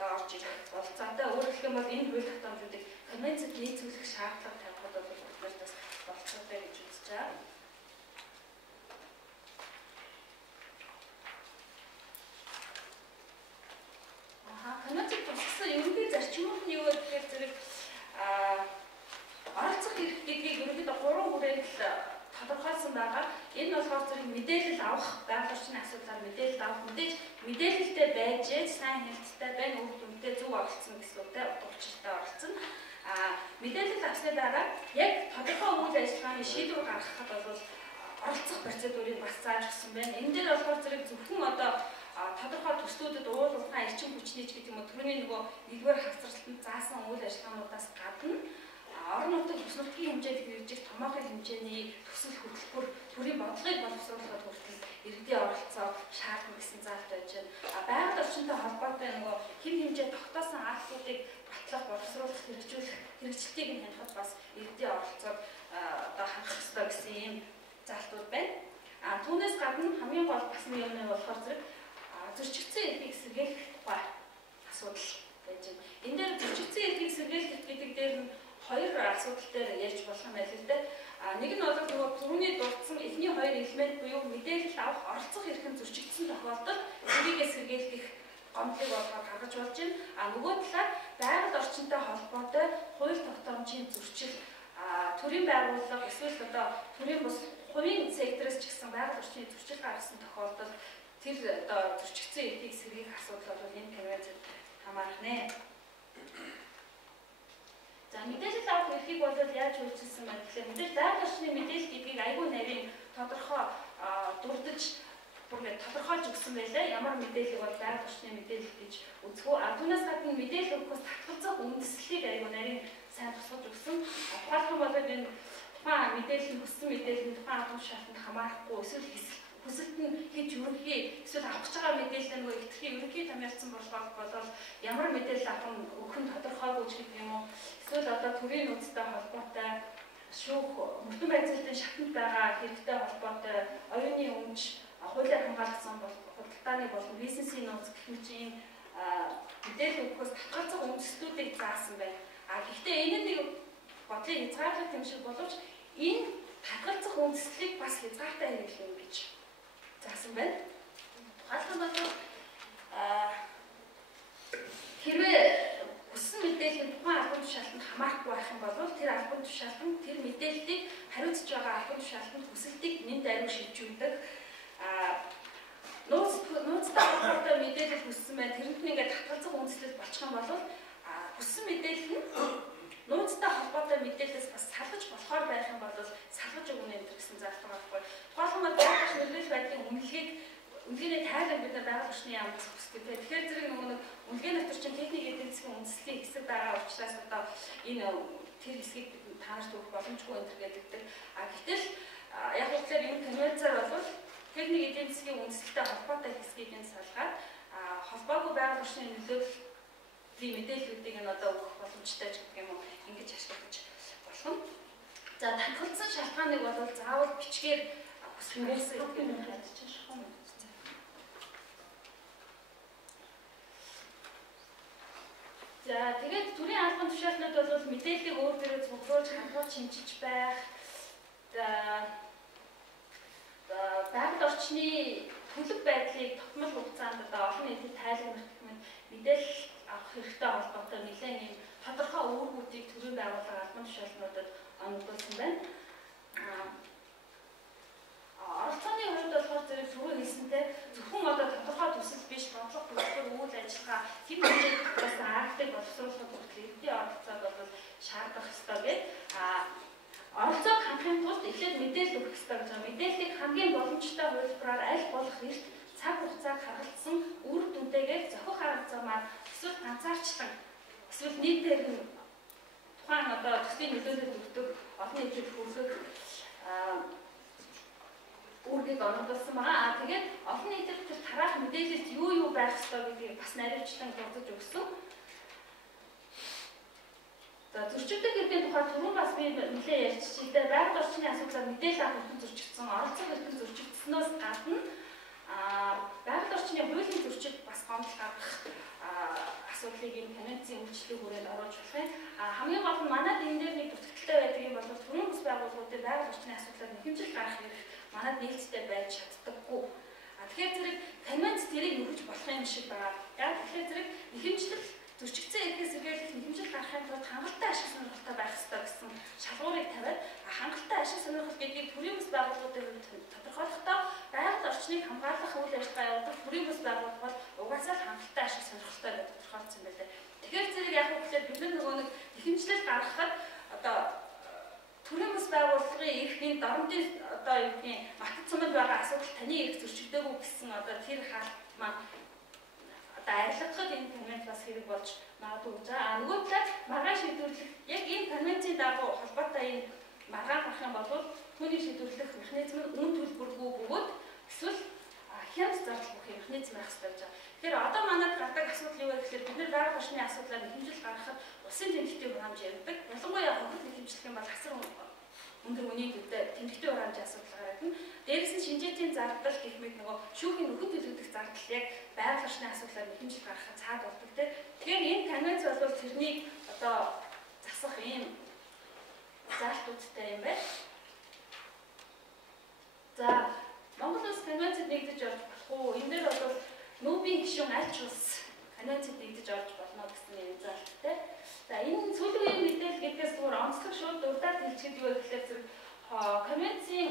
одоо орж ирэх болцоотой. Өөрөөр хэлэх юм бол энэ хууль тогтоомжуудыг конвенцэд нийцүүлэх шаардлага тавихад бол биднээс бас болцоотой гэж үзэж байгаа. Конвенцэд тусгасан ерөнхий зарчмууд нь юу вэ гэхээр зэрэг энэ болохоор зэрэг мэдээлэл авах, байгаль орчны асуудлаар мэдээлэл авах, мэдээлэлтэй байж сайн хэлцтэй байна, үр дүнтэй зөв оролцсон гэсэн үгтэй удалчилтаа оролцсон. Мэдээлэл авсны дараа яг тодорхой үйл ажиллагааны шийдвэр гаргахад бол оролцох процедурыг бас зааж өгсөн байна. Энэ дээр болохоор зэрэг зөвхөн одоо тодорхой төслүүдэд уул уурхай эрчим хүчнийч гэдэг юм уу түрүүний нөгөө нэгдүгээр хавцралтанд заасан үйл ажиллагаануудаас гадна орон нутгийн тус нутгийн хэмжээнд хэрэгжих томоохон хэмжээний төсөл хөтөлбөр төрийн бодлогыг боловсруулахад хүртэл иргэдийн оролцоо шаардна гэсэн заалт байж байна. Байгаль орчинтой холбоотой нөгөө хэм хэмжээ тогтоосон актуудыг батлах, боловсруулах, хэрэгжилтийг нь хянахад бас иргэдийн оролцоог одоо хангах ёстой гэсэн ийм заалтууд байна. Түүнээс гадна хамгийн гол бас нэг юм нь болохоор зэрэг зөрчигдсөн эрхийг сэргээх тухай асуудал байж байна. Энэ дээр зөрчигдсөн эрхийг сэргээх гэдэг дээр нь хоёр асуудал дээр ярьж болох юм байна л дээ. Нэг нь бол нөгөө түрүүний дурдсан эхний хоёр элемент буюу мэдээлэл авах, оролцох эрх нь зөрчигдсөн тохиолдолд эрхийгээ сэргээх гомдлыг болгоод гаргаж болж байна. Нөгөө талаар байгаль орчинтой холбоотой хууль тогтоомжийн зөрчил, төрийн байгууллага эсвэл одоо төрийн бус хувийн сектороос ч гэсэн байгаль орчны зөрчил гаргасан тохиолдолд тэр одоо зөрчигдсөн эрхийг сэргээх асуудал бол энэ конвенцэд хамаарах нэ. За мэдээлэл авах эрхийг бол яаж үйлчилсэн байна гэхээр мэдээлэл байгаль орчны мэдээлэл гэдгийг айгүй нарийн тодорхой дурдж тодорхойлж өгсөн байлаа. Ямар мэдээлэл бол байгаль орчны мэдээлэл гэж үзэх үү? Түүнээс гадна мэдээлэл өгөхөөс татгалзах үндэслэлийг айгүй нарийн сайн тусгаж өгсөн. Тухайлбал энэ тухайн мэдээлэл хүссэн мэдээлэл тухайн албан тушаалтанд хамаарахгүй эсвэл хүсэлт нь хийж ерөнхий эсвэл авах гэж байгаа мэдээлэл нөгөө ихтгэхийн ерөнхий томьёолцсон болоод ямар мэдээлэл авах нь өгөх нь тодорхойгүй ч гэдэг юм уу? Эсвэл одоо төрийн нөөцтэй холбоотой шүүх мөрдөн байцаалтын шатанд байгаа хэрэгтэй холбоотой оюуны өмч хуулиар хамгаалсан худалдааны болон бизнесийн нөөц гэх мэт ийм мэдээлэл өгөхөөс татгалзах үндэслүүдийг заасан байна. Гэхдээ энэ нэг бодлын хязгаарлалт юм шиг боловч энэ татгалзах үндэслэлийг бас хязгаартай хэрэглэнэ гэж заасан байна. Тухайлбал хэрвээ хүссэн мэдээлэл тухайн албан тушаалтанд хамаарахгүй байх юм бол тэр албан тушаалтан тэр мэдээллийг хариуцж байгаа албан тушаалтанд хүсэлтийг нэн даруй шийдвэрлэдэг. Нууцтай холбоотой мэдээлэл хүссэн байна. Тэрэнд нь ингээд татгалзах үндэслэл болчих юм бол хүссэн мэдээлэл нь нууцтай холбоотой мэдээлэлээс бас салгаж болохоор байх юм бол салгаж өгнө гэсэн заалт байхгүй. Тухайлбал байгаль орчны нөлөөлөл байдлын үнэлгээний тайлан бид байгаль орчны яамд зохисдог. Тэгэхээр зэрэг нэг үнэлгээний дотор чинь техник эдийн засгийн үндэслэлийн хэсэг байгаа учраас одоо энэ тэр хэсгийг та нарт өгөх боломжгүй энэ гэдэг. Гэтэл яг үгээр энэ конвенцаар бол техник эдийн засгийн үндэслэлтэй холбоотой хэсгийг нь салгаад холбоогүй байгаль орчны нөлөөлөл мэдээллүүдийг нь одоо өгөх боломжтой ч гэх юм уу ингэж ашиглаж болох нь. За татгалзсан шалтгааныг бол заавал бичгээр хүсвэрээс гэдэг нь хадчих юм. За тэгээд төрийн албан тушаалтнууд бол мэдээллийг өөр дээрээ цуглуулж хангуулж шинжиж байх. Байгаль орчны төлөв байдлыг тогтмол хугацаанд одоо олон нийтэд тайлбарлах гэмээр мэдээлэл авах хэрэгтэй холбоотой нэлээд ийм тодорхой үүргүүдийг төрийн байгууллага албан тушаалтнуудад оногдуулсан байна. Оролцооны хувьд болохоор зэрэг түрүү хэлсэнтэй зөвхөн одоо тодорхой төсөл биш бодлого төлөвлөлт үйл ажиллагаа хэм хэмжээнд бас аргатай боловсруулах хүртэл иргэдийн оролцоог бол шаардах ёстой гэдэг. Оролцоог хангахын тулд эхлээд мэдээлэл өгөх ёстой гэж байна. Мэдээллийг хамгийн боломжтой хувилбараар аль болох эрт цаг хугацааг харгалзсан үр дүнтэйгээр зохих арга замаар эсвэл ганцаарчлан эсвэл нийтээр нь тухайн одоо төслийн нөлөөлөлд өгдөг олон нийтэд хүргэх үүргийг оногдуулсан байгаа. Тэгээд олон нийтэд тэр тараах мэдээлэлд юу байх ёстой гэдгийг бас наривчлан дурдж өгсөн. За зөрчигдөх эрхийн тухай түрүүн бас би нэлээд ярьчихлээ. Байгаль орчны асуудлаар мэдээлэл авах эрх зөрчигдсөн, оролцох эрх зөрчигдсөнөөс гадна байгаль орчны хуулийн зөрчил бас гомдол гаргах асуудлыг энэ конвенцийн үйлчлэлийн хүрээнд оруулж болох юм. Хамгийн гол нь манайд энэ дээр нэг дутагдaltaй байдаг юм бол төрийн бас байгууллагуудын байгаль орчны асуудлаар нэхэмжил гаргах эрх манайд нээлттэй байж чаддаггүй. Тэгэхээр зэрэг конвенц тэрийг нөхөж болох юм шиг байна. Яг тэгэхээр зэрэг нэхэмжлэл зөрчигдсөн эрхээс сэргийлэх нэхэмжил гаргахын тулд хангалттай ашиг сонирхолтой байх ёстой гэсэн шалгуурыг тавиад хангалттай ашиг сонирхол гэдгийг төрийн бас байгууллагуудын хувьд тодорхойлох орчныг хамгаалах үйл ажиллагаа явуулах бүрийн бус байгууллага бол угаасаа л хангалттай ашиг сонирхолтой гэж тодорхойлсон байлаа. Тэгэхээр зэрэг яг үгээр бид нөгөө нэг ихэмжлэл гаргахад одоо төрийн бус байгууллагын эрхний дарамтын одоо юу гэдгийг матад цомд байгаа асуудал таны эрх зөрчигдөөгүй гэсэн одоо тэр хаалт маань одоо арилгахад энэ конвенц бас хэрэг болж магадгүй гэж байгаа. Нөгөө талаар маргаан шийдвэрлэх яг энэ конвенцийн дагуу холбоотой энэ маргаан гарах юм бол түүнийг шийдвэрлэх механизм нь үн төлбөргүй бөгөөд эсвэл хямд зардал бүхий механизм байх хэрэгтэй гэж байна. Тэгэхээр одоо манайд гардаг асуудал юу вэ гэхээр бид нар байгаль орчны асуудлаар хэмжил гаргахад улсын тэмдэгтийн хураамж ярьдаг. Ялангуяа хохирол хэмжлэх юм бол хасар өндөр үнийн дэвтэй тэмдэгтийн хураамжийн асуудал гардаг. Дээрээс нь шинжээчийн зардал гэх мэт нөгөө шүүхийн нөхөд төлөвлөх зардал яг байгаль орчны асуудлаар хэмжил гаргахад цаад болдог те. Тэгэхээр энэ конвенц бол тэрнийг одоо засах ийм заалтуудтай юм байна. За Монгол улс конвенцэд нэгдэж орж болох уу? Энэ дээр бол нүүбийн гишүүн аль ч улс конвенцэд нэгдэж орж болно гэсэн юм заалттай. За энэ сүүлийн үеийн мэдээлэл гэдгээс зүгээр онцлог шууд дурдаад хэлчихэд юу вэ гэхээр зэрэг конвенцийн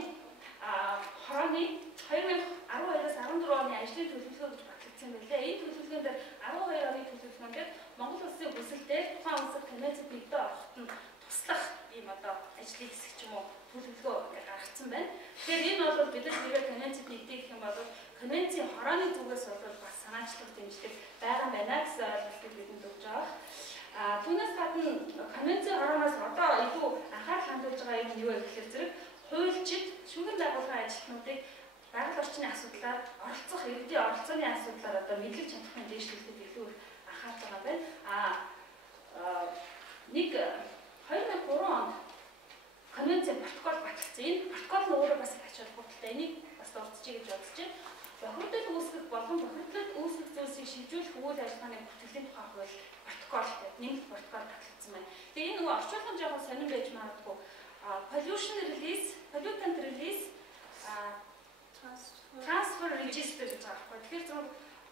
хорооны 2012-аас 14 оны ажлын төлөвлөгөө гэж батлагдсан байлээ. Энэ төлөвлөгөөнд 12 оны төлөвлөгөөнд Монгол улсын хүсэлтээр тухайн улсад конвенцэд нэгдэж ороход нь туслах ийм одоо ажлын хэсэг ч юм уу төлөвлөгөө гаргацсан байна. Тэгэхээр энэ бол бид нар тэгээд конвенцэд нэгдэх юм бол конвенцийн хорооны зүгээс бол бас санаачлах дэмжлэг байгаа байна гэсэн ойлголтыг бидэнд өгч байгаа. Түүнээс гадна конвенцийн хорооноос одоо илүү анхаарал хандуулж байгаа юм юу вэ гэхээр зэрэг хуульчид шүүхийн байгууллагын ажилтнуудыг байгаль орчны асуудлаар оролцох, иргэдийн оролцооны асуудлаар одоо мэдлэг чадхын дээшлүүлэхэд илүү анхаарч байгаа байна. Нэг 2003 онд конвенцийн протокол баталсан. Энэ протокол нь өөрөө бас ач холбогдолтой. Энийг бас дурдчихъя гэж бодож байна. Бохирдол үүсгэх болон бохирдол үүсгэх зүйлсийг шийдвэрлэх үйл ажиллагааны бүртгэлийн тухай хууль протокол нэмэлт протокол баталсан байна. Тэгээ энэ нөгөө орчуулгын жоохон сонирн байж магадгүй. Pollutant release transfer register гэж байгаа байхгүй. Тэгэхээр зөвхөн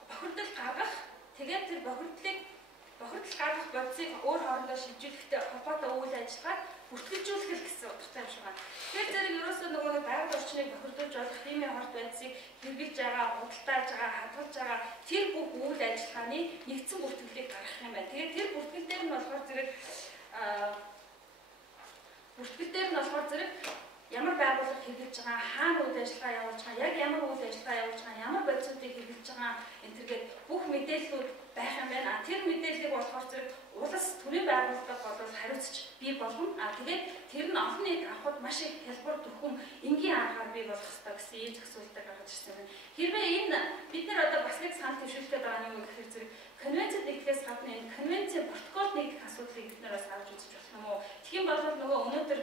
бохирдол гаргах, тэгээд тэр бохирдол гаргах бодисыг өөр хоорондоо шилжүүлэхтэй холбоотой үйл ажиллагааг бүртгэлжүүлэх гэсэн утгатай юм шиг байна. Тэгэхээр зэрэг ерөөсөө нөгөө байгаль орчныг бохирдуулж болох химийн хорт байдлыг хэрэгжилж байгаа, худалдааж байгаа, хадгалж байгаа тэр бүх үйл ажиллагааны нэгдсэн бүртгэлийг гаргах юм байна. Тэгээд тэр бүртгэл дээр нь болохоор зэрэг ямар байгууллага хэрэгжилж байгаа, хаана үйл ажиллагаа явуулж байгаа, яг ямар үйл ажиллагаа явуулж байгаа, ямар бодисуудыг хэрэгжилж байгаа энтергээд бүх мэдээллүүд байх юм байна. Тэр мэдээллийг болохоор зэрэг улс төрийн байгууллага бол хариуцж бий болгоно. Тэгээд тэр нь олон нийт авахд маш их хялбар төхөм энгийн аргаар бий болох хэрэгтэй гэсэн ийм зохицуултыг гаргаж ирсэн байна. Хэрвээ энэ бид нар одоо бас нэг санал төвшүүлдэг байгаа юм гэхээр зэрэг конвенцэд нэгдээс гадна энэ конвенцийн протокол нэгдэх асуудлыг бид нараас авч үзэж болох юм уу? Тэгэх юм бол нөгөө өнөөдөр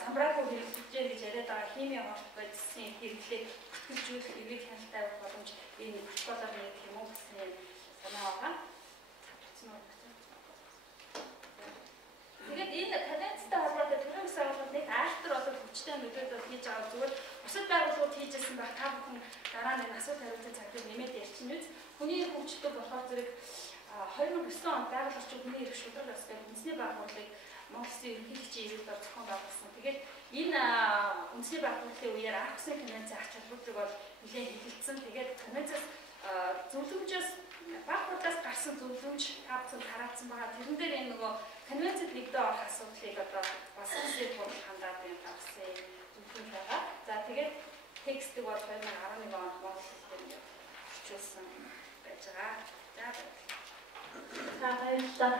замбраагүй хэрэгжүүлж гэж яриад байгаа химийн хорт бодисын хэрэглээг бүртгэлжүүлэх эрэг хяналттай байх боломж энэ протоколоор нэгдэх юм уу гэсэн санаа байгаа. Тэгээд энэ конвенцтэй холбоотой төрийн бас байгууллагууд нэг айлтар болоод хүчтэй нөлөөлөл хийж байгаа зүгээр бусад байгууллагууд хийжсэн байх та бүхэн дараа нь асуулт хариултын цагтыг нэмээд ярьчихна биз. Хүний хөгжөлтөд болохоор зэрэг 2009 онд байгаль орчин хүний эрх шударга ёстой үндэсний байгууллагыг Монгол Улсын ерөнхийлөгчийн иргэд зохион байгуулсан. Тэгээд энэ үндэсний байгууллагын үеэр Архусын конвенцийн ач холбогдлыг бол нэлээд хэлэлцсэн. Тэгээд конвенцээс зөвлөмжөөс баг хурдаас гарсан зөвлөмж тавцсан тараацсан байгаа. Тэрэн дээр энэ нөгөө конвенцэд нэгдээ орох асуудлыг одоо бас үсээр хурал хандаад байна гэсэн зөвлөмж байгаа. За тэгээд текстийг бол 2011 онд Монгол хэлээр орчуулсан байж байгаа. За баярлалаа.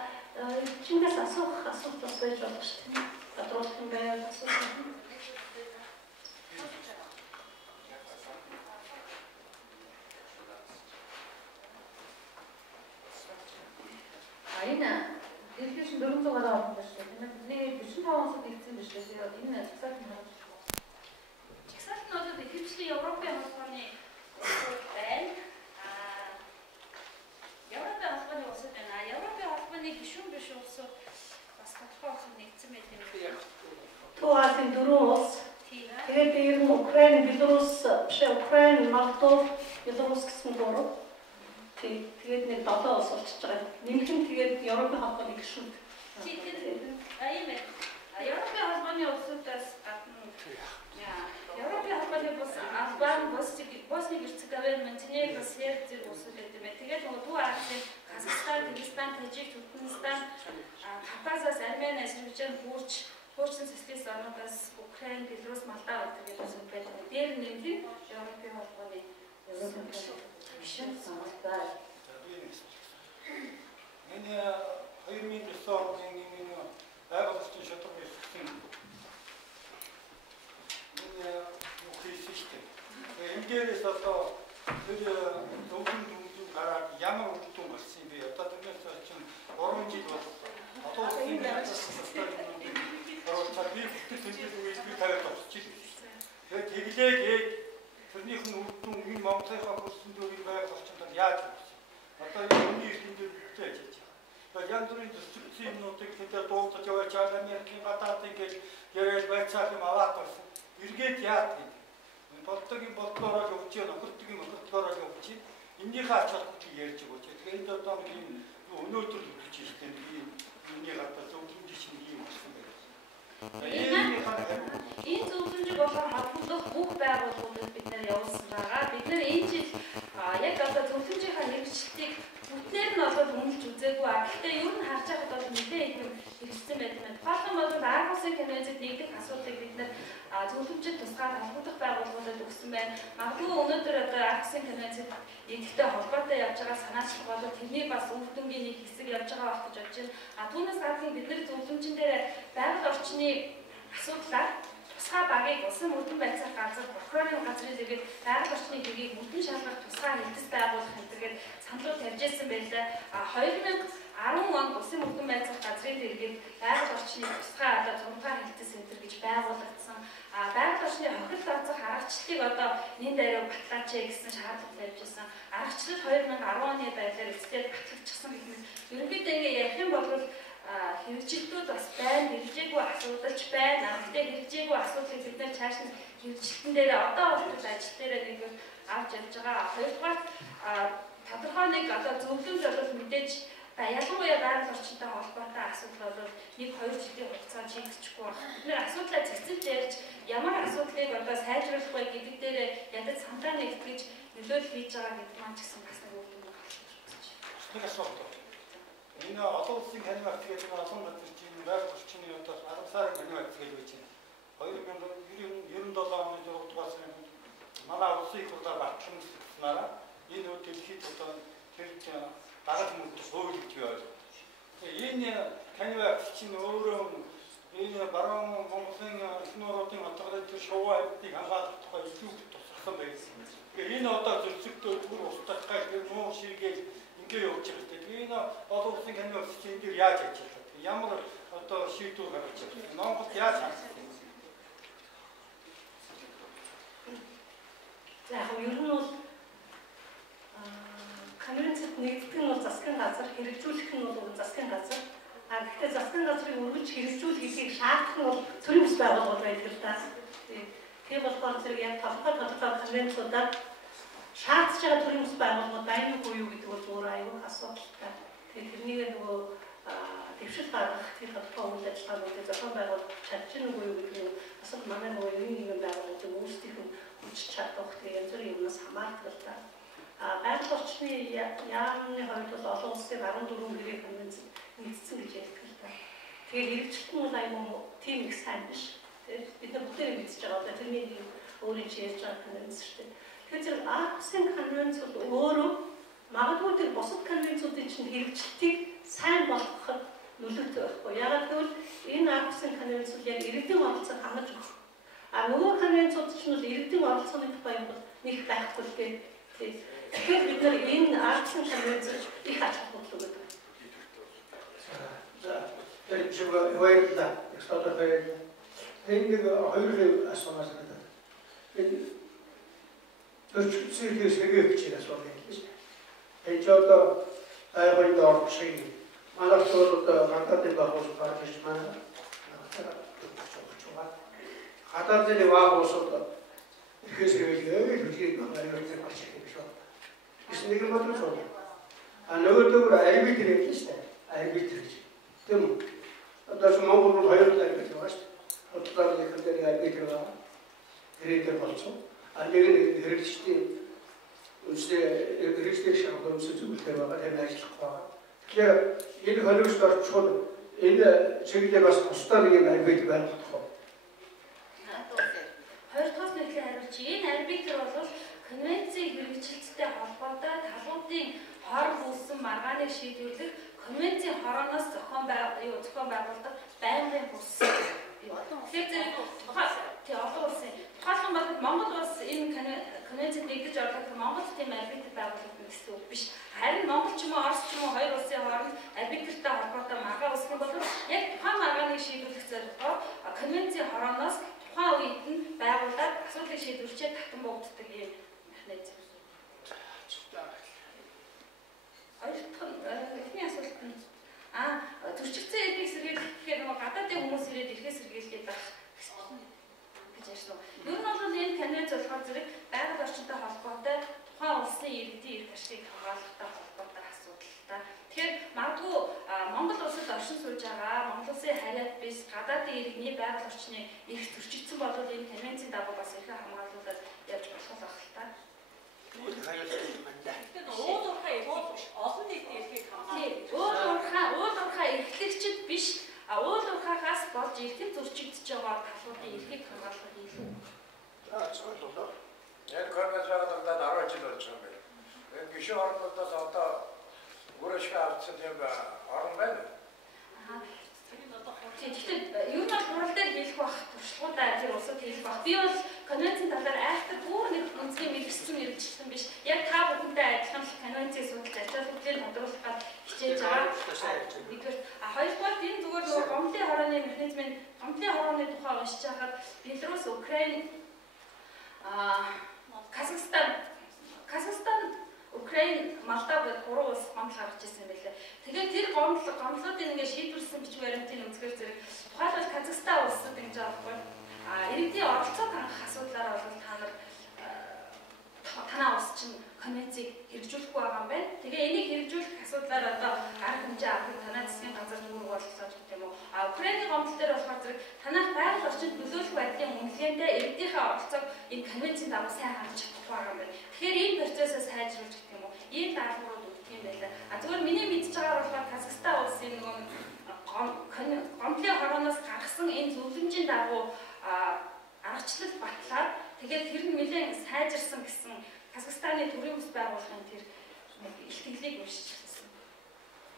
Чингээс асуулт бас байж болно шүү дээ. Тодруулах юм байвал асуулт. Энэ дэлгэш 400-аар орсон байна шүү дээ. Нэг 45 онцод нэгдсэн байна шүү дээ. Энэ чагсаалт нь харагдаж байна. Чагсаалт нь бол ихэвчлэн Европын холбооны улсууд байна. Европын холбооны улсууд байна. Европын холбооны гишүүн биш улсууд бас тодорхой улсууд нэгдсэн байт юм байна. Тугаалын 4 улс. Тэгээд ер нь Украин, Белорус, Украин, Молдов, Белорус гэсэн 3. Тэгээд нэг 7 улс болчихж байгаа. Нэмхэн тэгээд Европын холбооны гишүүн. Европын холбооны улсуудаас гадна Европын холбооны улс Албан, Босни, Герцеговина Монтенегро, Серб зэрэг улсууд байдаг юм. Тэгээд нөгөө Төв Азийн Казахстан, Кыргызстан, Тажик, Туркменстан, Кавказаас Армени, Азербайджан, Хуурчин социалист орнуудаас Украин, Беларусь, Молдов гэдэг улсууд байдаг. Дээр нэмэх Европын холбооны гишүүн санагдаа. Энэ 2009 оны байгууллагын шатрын хэсэгтэн энэ үхийстэй. Эндээс одоо тэр өвгөн гараад ямар үгдэн болсон бэ? Одоо тэрнээс чинь 3 жил бол одоо энэ оролцоо би тэмдэглэл үйл би тавиад авчихсан. Тэгээд тэглээгээд тэрнийх нь үгдэн энэ Монголынхаа хөрсөн дөрвийг байгуулалтанд яаж авсан? Одоо энэ үний эрдэмтэд бүгдээ ажиллаж байгаа. Тэгээд янз бүрийн төсөлтийн юмнуудыг тэдээр дуулдаж явж байгаа Америкийн гадаад ингэж яриад байцаах юм аваад байсан. Эргээд яах юм? Болдгийн болдгоороо явж байгаа, нөхөртгийн нөхөртгөөрөө явж байгаа. Эннийхээ ач холбогдолыг ярьж өгөөч. Тэгэхээр энэ одоо нэг юм өнөөдөр үлдэж ирсэн юм. Энэний гадаа зөвлөмж шиг юм болсон байх. Энэ зөвлөмжийг болохоор хадгалах бүх байгууллагуудад бид нэр явуулсан байгаа. Бид нэр энэ жил яг одоо зөвлөмжийнхаа хэрэгжилтийг бүтнээр нь олоод үнэлж үзээгүй. Гэхдээ ер нь харж байхад бол нэлээд их хэрэгжсэн байдаг юм. Тухайн бол Аргусын конвенцэд нэгдэх асуудлыг бид нэр зөвлөмжид тусгаад холбогдох байгууллагуудад өгсөн байна. Магадгүй өнөөдөр одоо Аргусын конвенцэд нэгдэлтэй холбоотой явж байгаа санаачлах бол тэрний бас үр дүнгийн нэг хэсэг явж байгаа гэж бодож байна. Түүнээс гадна бид нэр зөвлөмжин дээр байгаль орчны асуудлаар тусгай багийг улсын мөрдөн байцаах газар, прокурорын газрын зэрэг байгаль орчны хэргийг мөрдөн шалгах тусгай хэлтс байгуулах гэдэг саналууд тавьж ирсэн байлаа. 2010 онд улсын мөрдөн байцаах газрын зэргийг байгаль орчны тусгай одоо 6 хэлтс центр гэж байгуулагдсан. Байгаль орчны хохирол орцох аргачлалыг одоо нэн даруй батлаач гэсэн шаардлага тавьж ирсэн. Аргачлал 2010 оны байдлаар эцсээр батлагдчихсан гэх мэт. Ерөнхийдөө ингэ ярих юм бол хэрэгжилтүүд бас байна, хэрэгжээгүй асуудалч байна. Гэхдээ хэрэгжээгүй асуудлыг бид нэр цааш нь хэрэгжилтэн дээр одоо болтол ажил дээр нэг авч явж байгаа. Хоёрдугаар тодорхой нэг одоо зөвлөмж бол мэдээж ялангуяа байгаль орчинтой холбоотой асуудал бол 1-2 жилийн хугацаанд шийдчихгүй байна. Бид нэр асуудлаа цэцэлж ярьж ямар асуудлыг одоо сайжруулах вэ гэдэг дээр ядаж саналаа нэгтгэж нөлөөлөл хийж байгаа гэдэг маань ч гэсэн бас нэг үр дүн байна. Энэ олон улсын ханиугт гэдэг нь олон газар чинь байгаль орчны одоо 10 сарын ханиугт гэж байж байна. 2097 оны 6 дугаар сарын манай улсын их хурлаар батлагдсанараа энэ үйл дэлхийд одоо тэр дараах мөрдөс хууль гэж байна. Энэ ханиугт чинь өөрөө энэ баруун Монголын их нууруудын хатгарын тэр шувуу амьтныг хамгаалах тухай илүү тусгасан байсан. Энэ одоо зөвсөлтөө бүр устгах гэх нуу шигээл ингээ явж байгаа. Энэ олон улсын ханиугт чинь энэ яаж ажиллах вэ? Ямар одоо шийдвэр гаргаж байгаа вэ? Монголд яаж хандах вэ? За яг ер нь бол конвенцэд нэгдэх нь бол засгийн газар, хэрэгжүүлэх нь бол засгийн газар. Гэхдээ засгийн газрыг өргөж хэрэгжүүлэхийг шаардах нь бол төрийн бас байгууллагууд байдаг л да. Тийм болохоор зэрэг яг тодорхой конвенцуудаар шаардж байгаа төрийн бас байгууллагууд байна уу юу гэдэг бол өөр аюул асуудалтай. Тэгээд тэрнийг нөгөө дэвшил гаргах тийм тодорхой үйл ажиллагаануудыг зохион байгуулах чадчихна уу юу гэдэг нь бас манай нөгөө нэгэн байгууллагын өөрсдийнх нь хүч чадах тийм янз бүрийн юмнаас хамаардаг л да. Байгаль орчны яамны хувьд бол олон улсын 14 хэрэг конвенц нэгдсэн гэж ярьдаг л да. Тэгээд хэрэгжилт нь бол аюул тийм их сайн биш. Бид нар бүгдээ мэдчихэж байгаа. Одоо тэрний өөрийн чи ярьж байгаа конвенц шүү дээ. Тэгэхээр Аргусын конвенц бол өөрөө магадгүй тэр бусад конвенцуудын чинь хэрэгжилтийг сайн болгоход нөлөөтэй байхгүй. Яагаад гэвэл энэ Аргусын конвенц бол яг иргэдийн оролцоог хангаж өгөх. Нөгөө конвенцууд чинь бол иргэдийн оролцооны тухай юм бол нэг байхгүй л дээ. Тэгэхээр бид нар энэ Аргусын конвенцийг их ач холбогдол өгдөг. За, энэ шиг хоёулаа экспорт хийх. Энэ хоёр асуумаас гадаад энэ төрчсөн хэсэг гэж асуух юм биш. Энэ ч одоо айхойд орчих. Манай төрөд гадаадын багш паркч манай гадаадын багш хэсэг хэлийг аюултай болчих юм шүү. Ის нэг юм бодож байна. Нөгөөдөр арбитр юм шүү дээ. Арбитр. Тэм одоо Монгол руу хоёулаа гэж байна шүү. Одоо нэг хэдээр арбитр байна. Тэрээр болцсон. Нэг хэрэгжтийн үнэсээ хэрэгслийн шаардлага үнэсээ зөвлөлтөөр байгаа тэр ажиллах байгаа. Тэгэхээр энэ холигчд орчиход энэ чиглэлээр бас тусдаа нэг юм арбитр байх болох. Хоёр дахь нэрлэлээр хариулж энэ арбитр бол конвенцийн хэрэгжилттэй холбоотой талуудын хооронд үүссэн маргааныг шийдвэрлэх конвенцийн хорооноос зохион байгуулдаг байнгын бус. Тэгэхээр олон улсын тухайлбал Монгол улс энэ конвенцэд нэгдэж орлох Монгол тийм арбитр байгуулагдана гэсэн үг биш. Харин Монгол ч юм уу Орос ч юм уу хоёр улсын хооронд арбитртай холбоотой маргаа үүсгэх бол яг тухайн маргааныг шийдвэрлэх зорилгоор конвенцийн хорооноос тухайн үед нь байгуулаад асуудлыг шийдвэрлэхэд татан богддог юм механизм. Эхний асуулт нь зөрчигдсэн эдийг сэргийлэх гэхээр нөгөө гадаадын хүмүүс ирээд ирэхээс сэргийлгээд байх гэж ярьсан. Ер нь бол энэ конвенц болохоор зэрэг байгаль орчинтой холбоотой тухайн улсын иргэдийн эрх ашигыг хамгаалахтай холбоотой асуудал та. Тэгэхээр магадгүй Монгол улсад оршин сууж байгаа Монгол улсын хариад биш гадаадын иргэний байгаль орчны эрх зөрчигдсэн бол энэ конвенцийн дагуу бас эрхээ хамгаалуулаад явж болох байх л та. Уул олон нийтийн эрхийг хамгаалах. Уул уурхай эрхлэгчд биш уул уурхайгаас болж эрхэм зөрчигдөж байгаа талуудын эрхийг хамгаалах илүү. Яг конвенцээр дандаа 10 жил болж байгаа юм байна. Энэ гişүн орнуудаас одоо өөрөшөө авсан юм орн байна. Тэгэхээр юу нэг хурал дээр хийх байх туршлагуудаа тэр улсад хийх байх. Би бол конвенцийн талаар айхтар бүр нэг үнцгийн мэрэгчсэн мэрэгчлэн биш. Яг та бүхэнтэй адилхан конвенцийг судалж ачааллуудыг тодруулах гал хичээж байгаа. Нэгдүгээр хоёрдугаар энэ зүгээр нөгөө гомдлын хорооны механизмын гомдлын хорооны тухай уншиж байхад Беларусь, Украин, Казахстан, Украин, Молдов гэх 3 улс гомдол гаргаж ирсэн юм байлаа. Тэгээд тэр гомдлуудыг ингээд шийдвэрлсэн бичиг баримтын үнцгээр зэрэг тухайлбал Казахстан улсад ингэж байгаа байхгүй. Иргэдийн оролцоог хангах асуудлаараа бол танаа улс чинь конвенцийг хэрэгжүүлэхгүй байгаа юм байна. Тэгээ энийг хэрэгжүүлэх асуудлаар одоо арга хэмжээ авах танаа засгийн газар нүүр бололцоож гэх юм уу. Украиний гомдол дээр болохоор зэрэг танах байгаль орчинд нөлөөлөх байдлын үнэлгээндээ иргэдийнхээ оролцоог энэ конвенцийн дагуу сайн хангаж чадахгүй байгаа юм байна. Тэгэхээр энэ процессыг сайжруулж гэх юм уу. Ийм даалгаврууд өгдөг юм байлаа. Зүгээр миний мэдж байгаагаар болохоор Казахстан улсын нөгөө гомдлын хорооноос гаргасан энэ зөвлөмжийн дагуу аргачлал батлаад тэгээд тэр нь нэлээд сайжирсан гэсэн Казахстаны төрийн ус байгууллагын тэр илтгэлийг уншиж байсан.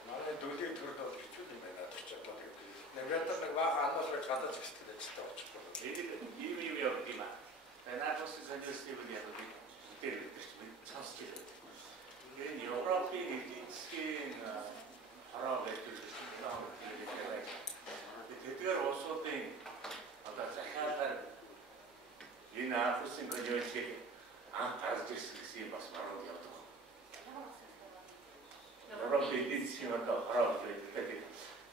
Манай дөлийг төрөд бичүүл юм байна гэж бодож байна. Навигатор нэг бага анаас гадаад зэгстэй ажиллаж байгаа ч юм. ийм явах юм аа. Наадас санжирсны үйл явдал дээр сонсч байна. Энэ Европын эдийн засгийн хараа байдаг юм. Тэдгээр улсуудын одоо захиалгаар энэ Африкийн конвенцийг гаргаж ирсэн гэсэн бас марууд явдаг. Европын эдийн засгийн одоо хараа байдаг.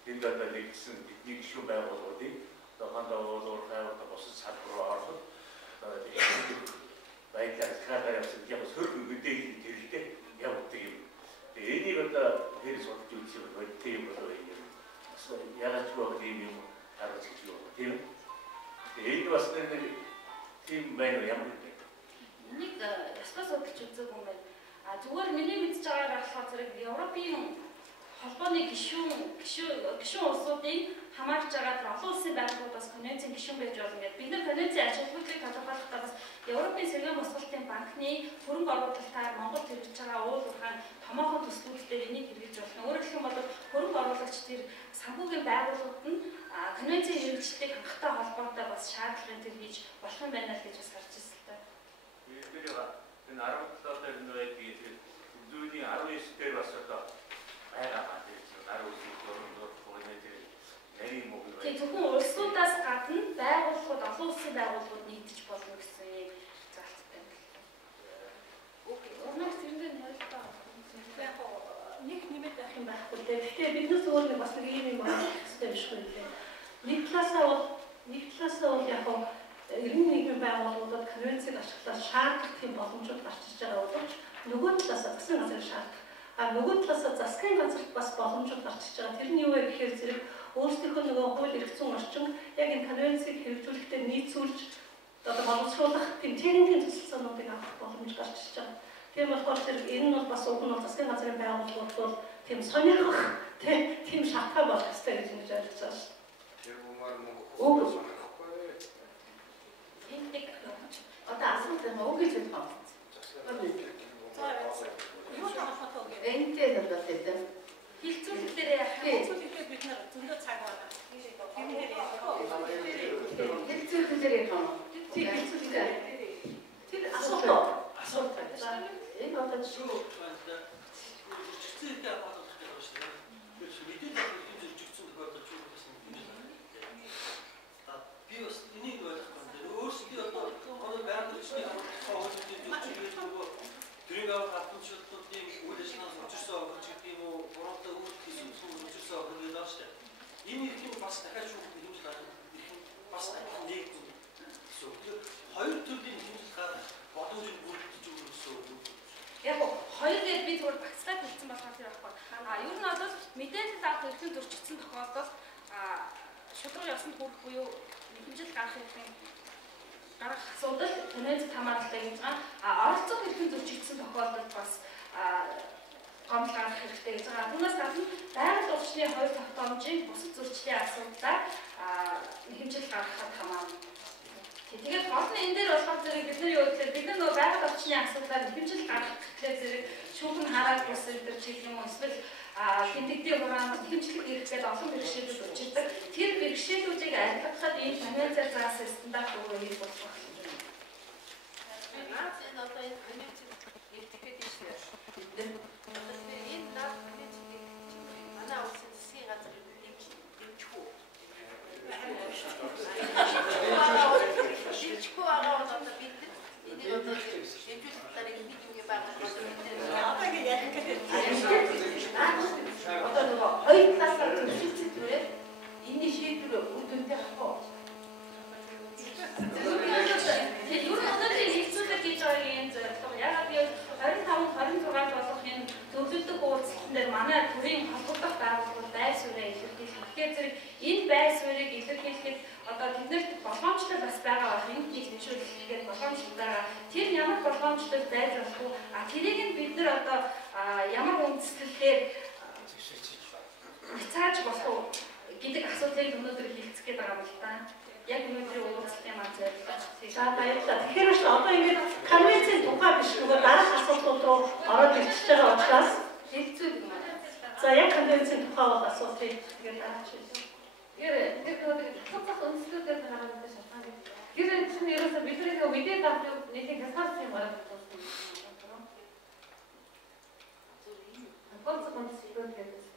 Тэнд одоо нэгсэн бидний гишүүн байгууллагуудыг одоо уурхай босод салбар ороход байдлаар захиалгаар явсан яг сөрөг үдээ тэрэлтэй явдаг юм. Тэгээ энийг одоо хэрэг судалж үзэх юм бол тийм болоо юм. Ягаад ч бол ийм юм харж гэж байна. Тийм. Тэгээ энэ бас нэг тийм байна ямар юм бэ? Энийг ястаа судалж үзэх юм байна. Зүгээр миний мэдж байгаагаар болохоор зэрэг Европын холбооны гишүүн улсуудыг хамаарч байгаа олон улсын байгууллагуудаас конвенцийн гишүүн байж болно гэдэг. Бид нар конвенцийн ажилтнуудыг тодорхойлохдоо бас Европын сэргээн босгалтын банкны хөрөнгө оруулалтаар Монгол хэрэгжиж байгаа уул уурхай томоохон төслүүдээр энийг хэрэгжиж болно. Өөрөөр хэлэх юм бол хөрөнгө оруулагч тэр санхүүгийн байгууллагууд нь конвенцийн хэрэгжилтийг хангахтай холбоотой бас шаардлагын төр хийж болох юм байна л гэж бас харж ирсэн л та. Энэ 17 дээр нөөдгийг зүүнийн 19 дээр бас одоо байгаа маань тийм зөвхөн улсуудаас гадна байгууллагууд олон улсын байгууллагууд нэгдэж болно гэсэн юм заалттай байна. Окей. Өнөөдөр зэрэндээ нөлөөтэй яг нэг нэмээд байх юм байхгүй. Тэгэхээр биднээс өөр нэг бас нэг юм хэрэгтэй биш үү лээ. Нэг талаасаа бол яг иргэн нийгмийн байгууллагуудад конвенцийг ашиглаж шаардлагатай тийм боломжууд гарч иж байгаа боловч нөгөө талаасаа засгийн газрын шаардлага нөгөө талаасаа засгийн газарт бас боломжууд гарч иж байгаа. Тэр нь юу вэ гэхээр зэрэг өөрсдийнхөө нөгөө хууль эрх зүйн орчин яг энэ конвенцийг хэрэгжүүлэхдээ нийцүүлж одоо боловсруулах тийм техникийн төсөлсөнүүдийг авах боломж гарч иж байгаа. Тийм болохоор энэ нь бол бас уг нь засгийн газрын байгууллагууд бол тийм сонирхох тийм шалтгаан болох ёстой гэж ингэж ойлгож байна. Тэр бумаар мөнгө Уг Энд одоо асуулт юм уу гэж байна. Юу таахад үг. Энтэй хэлбэл тийм. хилцүүлэлтээр Хилцүүлэлтээр бид нар зөндөө цаг байна. Хэлцүүлэлтээр юм. Тийм хэлцүүлэлтээр. Тэр асуулт байна. Энэ одоо шүү. Чигцээтэй бодох хэрэгтэй байна шүү дээ. Тэр мэдээлэл хэлж чигцэн тохиолдож юу гэсэн юм бэ? Би бас энийг ойлгох байна. Өөрсдөө одоо байгаль орчны тэрийг авах хатамжлалтуудын үйл ажиллагаанд учирсан өгч гэдэг юм уу? Бороотой үйл хийсэн учирсан өгч гэдэг нь шүү дээ. Энэ их бас дахиад шүүх хэмжиж гарах бас нэг шүү. Хоёр төрлийн хэмжиж гарах боломжийг бүрдэж өгөх гэсэн. яг хоёр дээр би зүгээр багцлаад хэлсэн болохоор тэр байхгүй. Ер нь бол мэдээлэл авах эрхлэн зөрчигдсөн тохиолдолд шудраг явсанд хүрэх буюу хэмжил гарах асуудал тэнцвэр хамааралтай гэж байгаа. Оролцох эрхлэн зөрчигдсөн тохиолдолд бас гомдол гарах хэрэгтэй гэж байгаа. Түүнээс гадна байгаль орчны хоёр тогтоомжийн бусад зөрчлийн асуудлаар хэмжил гаргахад хамаарна. Тэгээд гол нь энэ дээр болохоор зэрэг бид нар юу гэхээр бид нар байгаль орчны асуудлаар хэмжил гаргах гэхлээр зэрэг шүүхэн харааг бус энэ ч юм уу эсвэл тэмдэгдийн хураамж хэмжлэх хэрэглээд олон бэрхшээлүүд учирдаг. Тэр бэрхшээлүүдийг арилгахад энэ конвенцээр заасан стандарт өөрөө нэг болох байна. Наад энэ одоо энэ конвенцийг нэвтрэх гэсэн юм. Энэ наад конвенцийг манай улсын засгийн газрын дэмжих үү? Дэмжихгүй байгаа бол одоо бид энийг одоо дэмжүүлэх талаар бид юу байгаа одоо ингэ ярих гэдэг. Одоо нөгөө хоёр талаас зөвшөөрөлтөөр энэ шийдвэр үр дүнтэй хаваа. Тэгээд юу надад хэлцүүлэг гэж байгаа юм зөвлөг. Ягаад би 25-26 болох энэ зөвлөлтөг уулзалтан дээр манай төрийн холбогдох байгууллагууд байр суурийг илэрхийлэх. Тэгэхээр зэрэг энэ байр суурийг илэрхийлэхэд одоо тэднэрт боломжтой бас байгаа байх. Энд хэлжүүлэхэд боломжтой байгаа. Тэр ямар боломжтой байж болох вэ? Тэрийг нь бид нар одоо ямар үндслэлээр цааж болох уу гэдэг асуудлыг өнөөдөр хэлцэх гээд байгаа юм л та. Яг өнөөдрийн уулзалтын маань зорилго. За баярлалаа. Тэгэхээр ч одоо ингээд конвенцийн тухай биш нөгөө дараах асуудлууд руу ороод ирчихэж байгаа учраас хэлцүүлэг. За яг конвенцийн тухай бол асуултыг тэгээд дараач хэлье. тэр цогцох өнцлүүдээр гаргадаг шалтгаан гэдэг. Тэр энэ чинь ерөөсөө бидний мэдээд авах нийтийн хязгаарсан юм байна. Цогцох өнцлүүд гэдэг.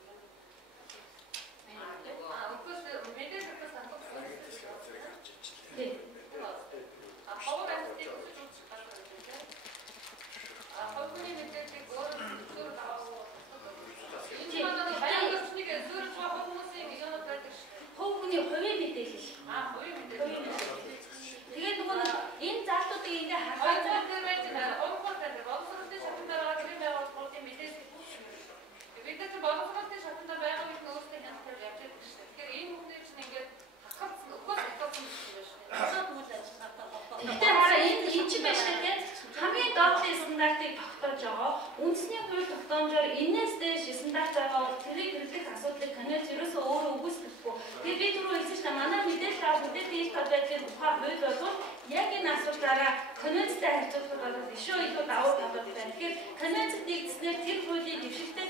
Хувийн мэдээлэл. Тэгээд нөгөө энэ заалтуудыг ингээ харахад зөвхөн байж байгаа. Онцгой боловсролын шатнд байгаа гэрээ байгууллагын мэдээлэл. Бид нар боловсролын шатнд байгаа үед өөрсдөө хяналтаар явж байгаа шүү дээ. Тэгэхээр энэ хүмүүс чинь ингээ хахацсан өгөөс хатсан юм байна. Тэгэхээр хараа энэ чинь байж байгаа хамгийн доотлын стандартыг тогтоож байгаа. Үндэсний хууль тогтоомжоор энэс дээш стандарт байгаа бол тэрийг хэрэглэх асуудлыг конвенц ерөөсөө өөрөө үгүйсгэхгүй. Тэгээд би түрүү хэлсэн чинь манай мэдээлэл авах мэдээллийн их тод байдлын тухай хууль бол яг энэ асуудлаараа конвенцтэй харьцуулахад бол ишөө илүү давуу талууд байна. Тэгэхээр конвенцэд нэгдснээр тэр хуулийн дэвшилтэд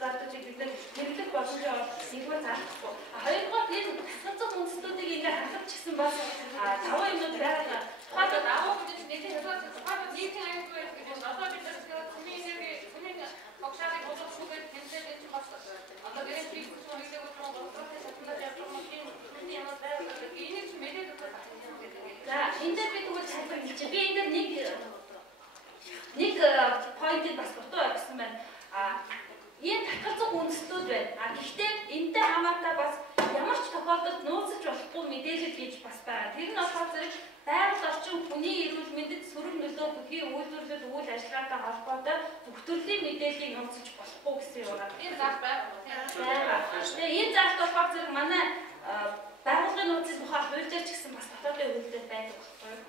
зарлуудыг бид нэр хэрэглэх боломжтой нэгмээр заахгүй. Хоёрдугаар энэ цогцох үндслүүдийг ингээ хангах гэсэн бас таван юмнууд байгаа. Тухайд авах гэж нийтийн хязгаар тухайд нийтийн аюулгүй гэж одоо бид цөмийн энерги огшааны бодлого шүүгээд тэмцээд энэ бас одоо гэрээ хийх зүйлийг бодлого боловсролын шатнаар явах юм ямар байх вэ? Энийг ч мэдээд байгаа. За энэ дээр би тэгвэл цаашаа хэлчихье. Би энэ дээр нэг поинтыг бас дутуу өгсөн байна. Энэ татгалзах үндслүүд байна. Гэхдээ энэтэй хамаатай бас ямар ч тохиолдолд нууцж болохгүй мэдээлэл гэж бас байна. Тэр нь болохоор зэрэг байгаль орчин хүний эрүүл мэндэд сөрөг нөлөө бүхий үйлдвэрлэл үйл ажиллагаатай холбоотой бүх төрлийн мэдээллийг нууцж болохгүй гэсэн юм байна. Энэ заалт байна. Тэгээ энэ заалт болохоор зэрэг манай байгууллагын нууцын тухай хууль дээр ч гэсэн бас дотоодын хууль дээр байдаг байхгүй юу?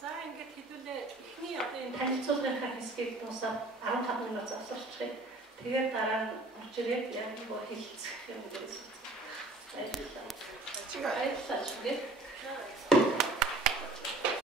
За ингэ яг хэдүүлээ эхний одоо энэ танилцуулгынхаа хэсгийг дуусаад 15 минут завсарчихъя. Тэгээд дараа нь орж ирээд яг нөгөө хэлцэх юм дээрээс. Баярлалаа. Баярлалаа.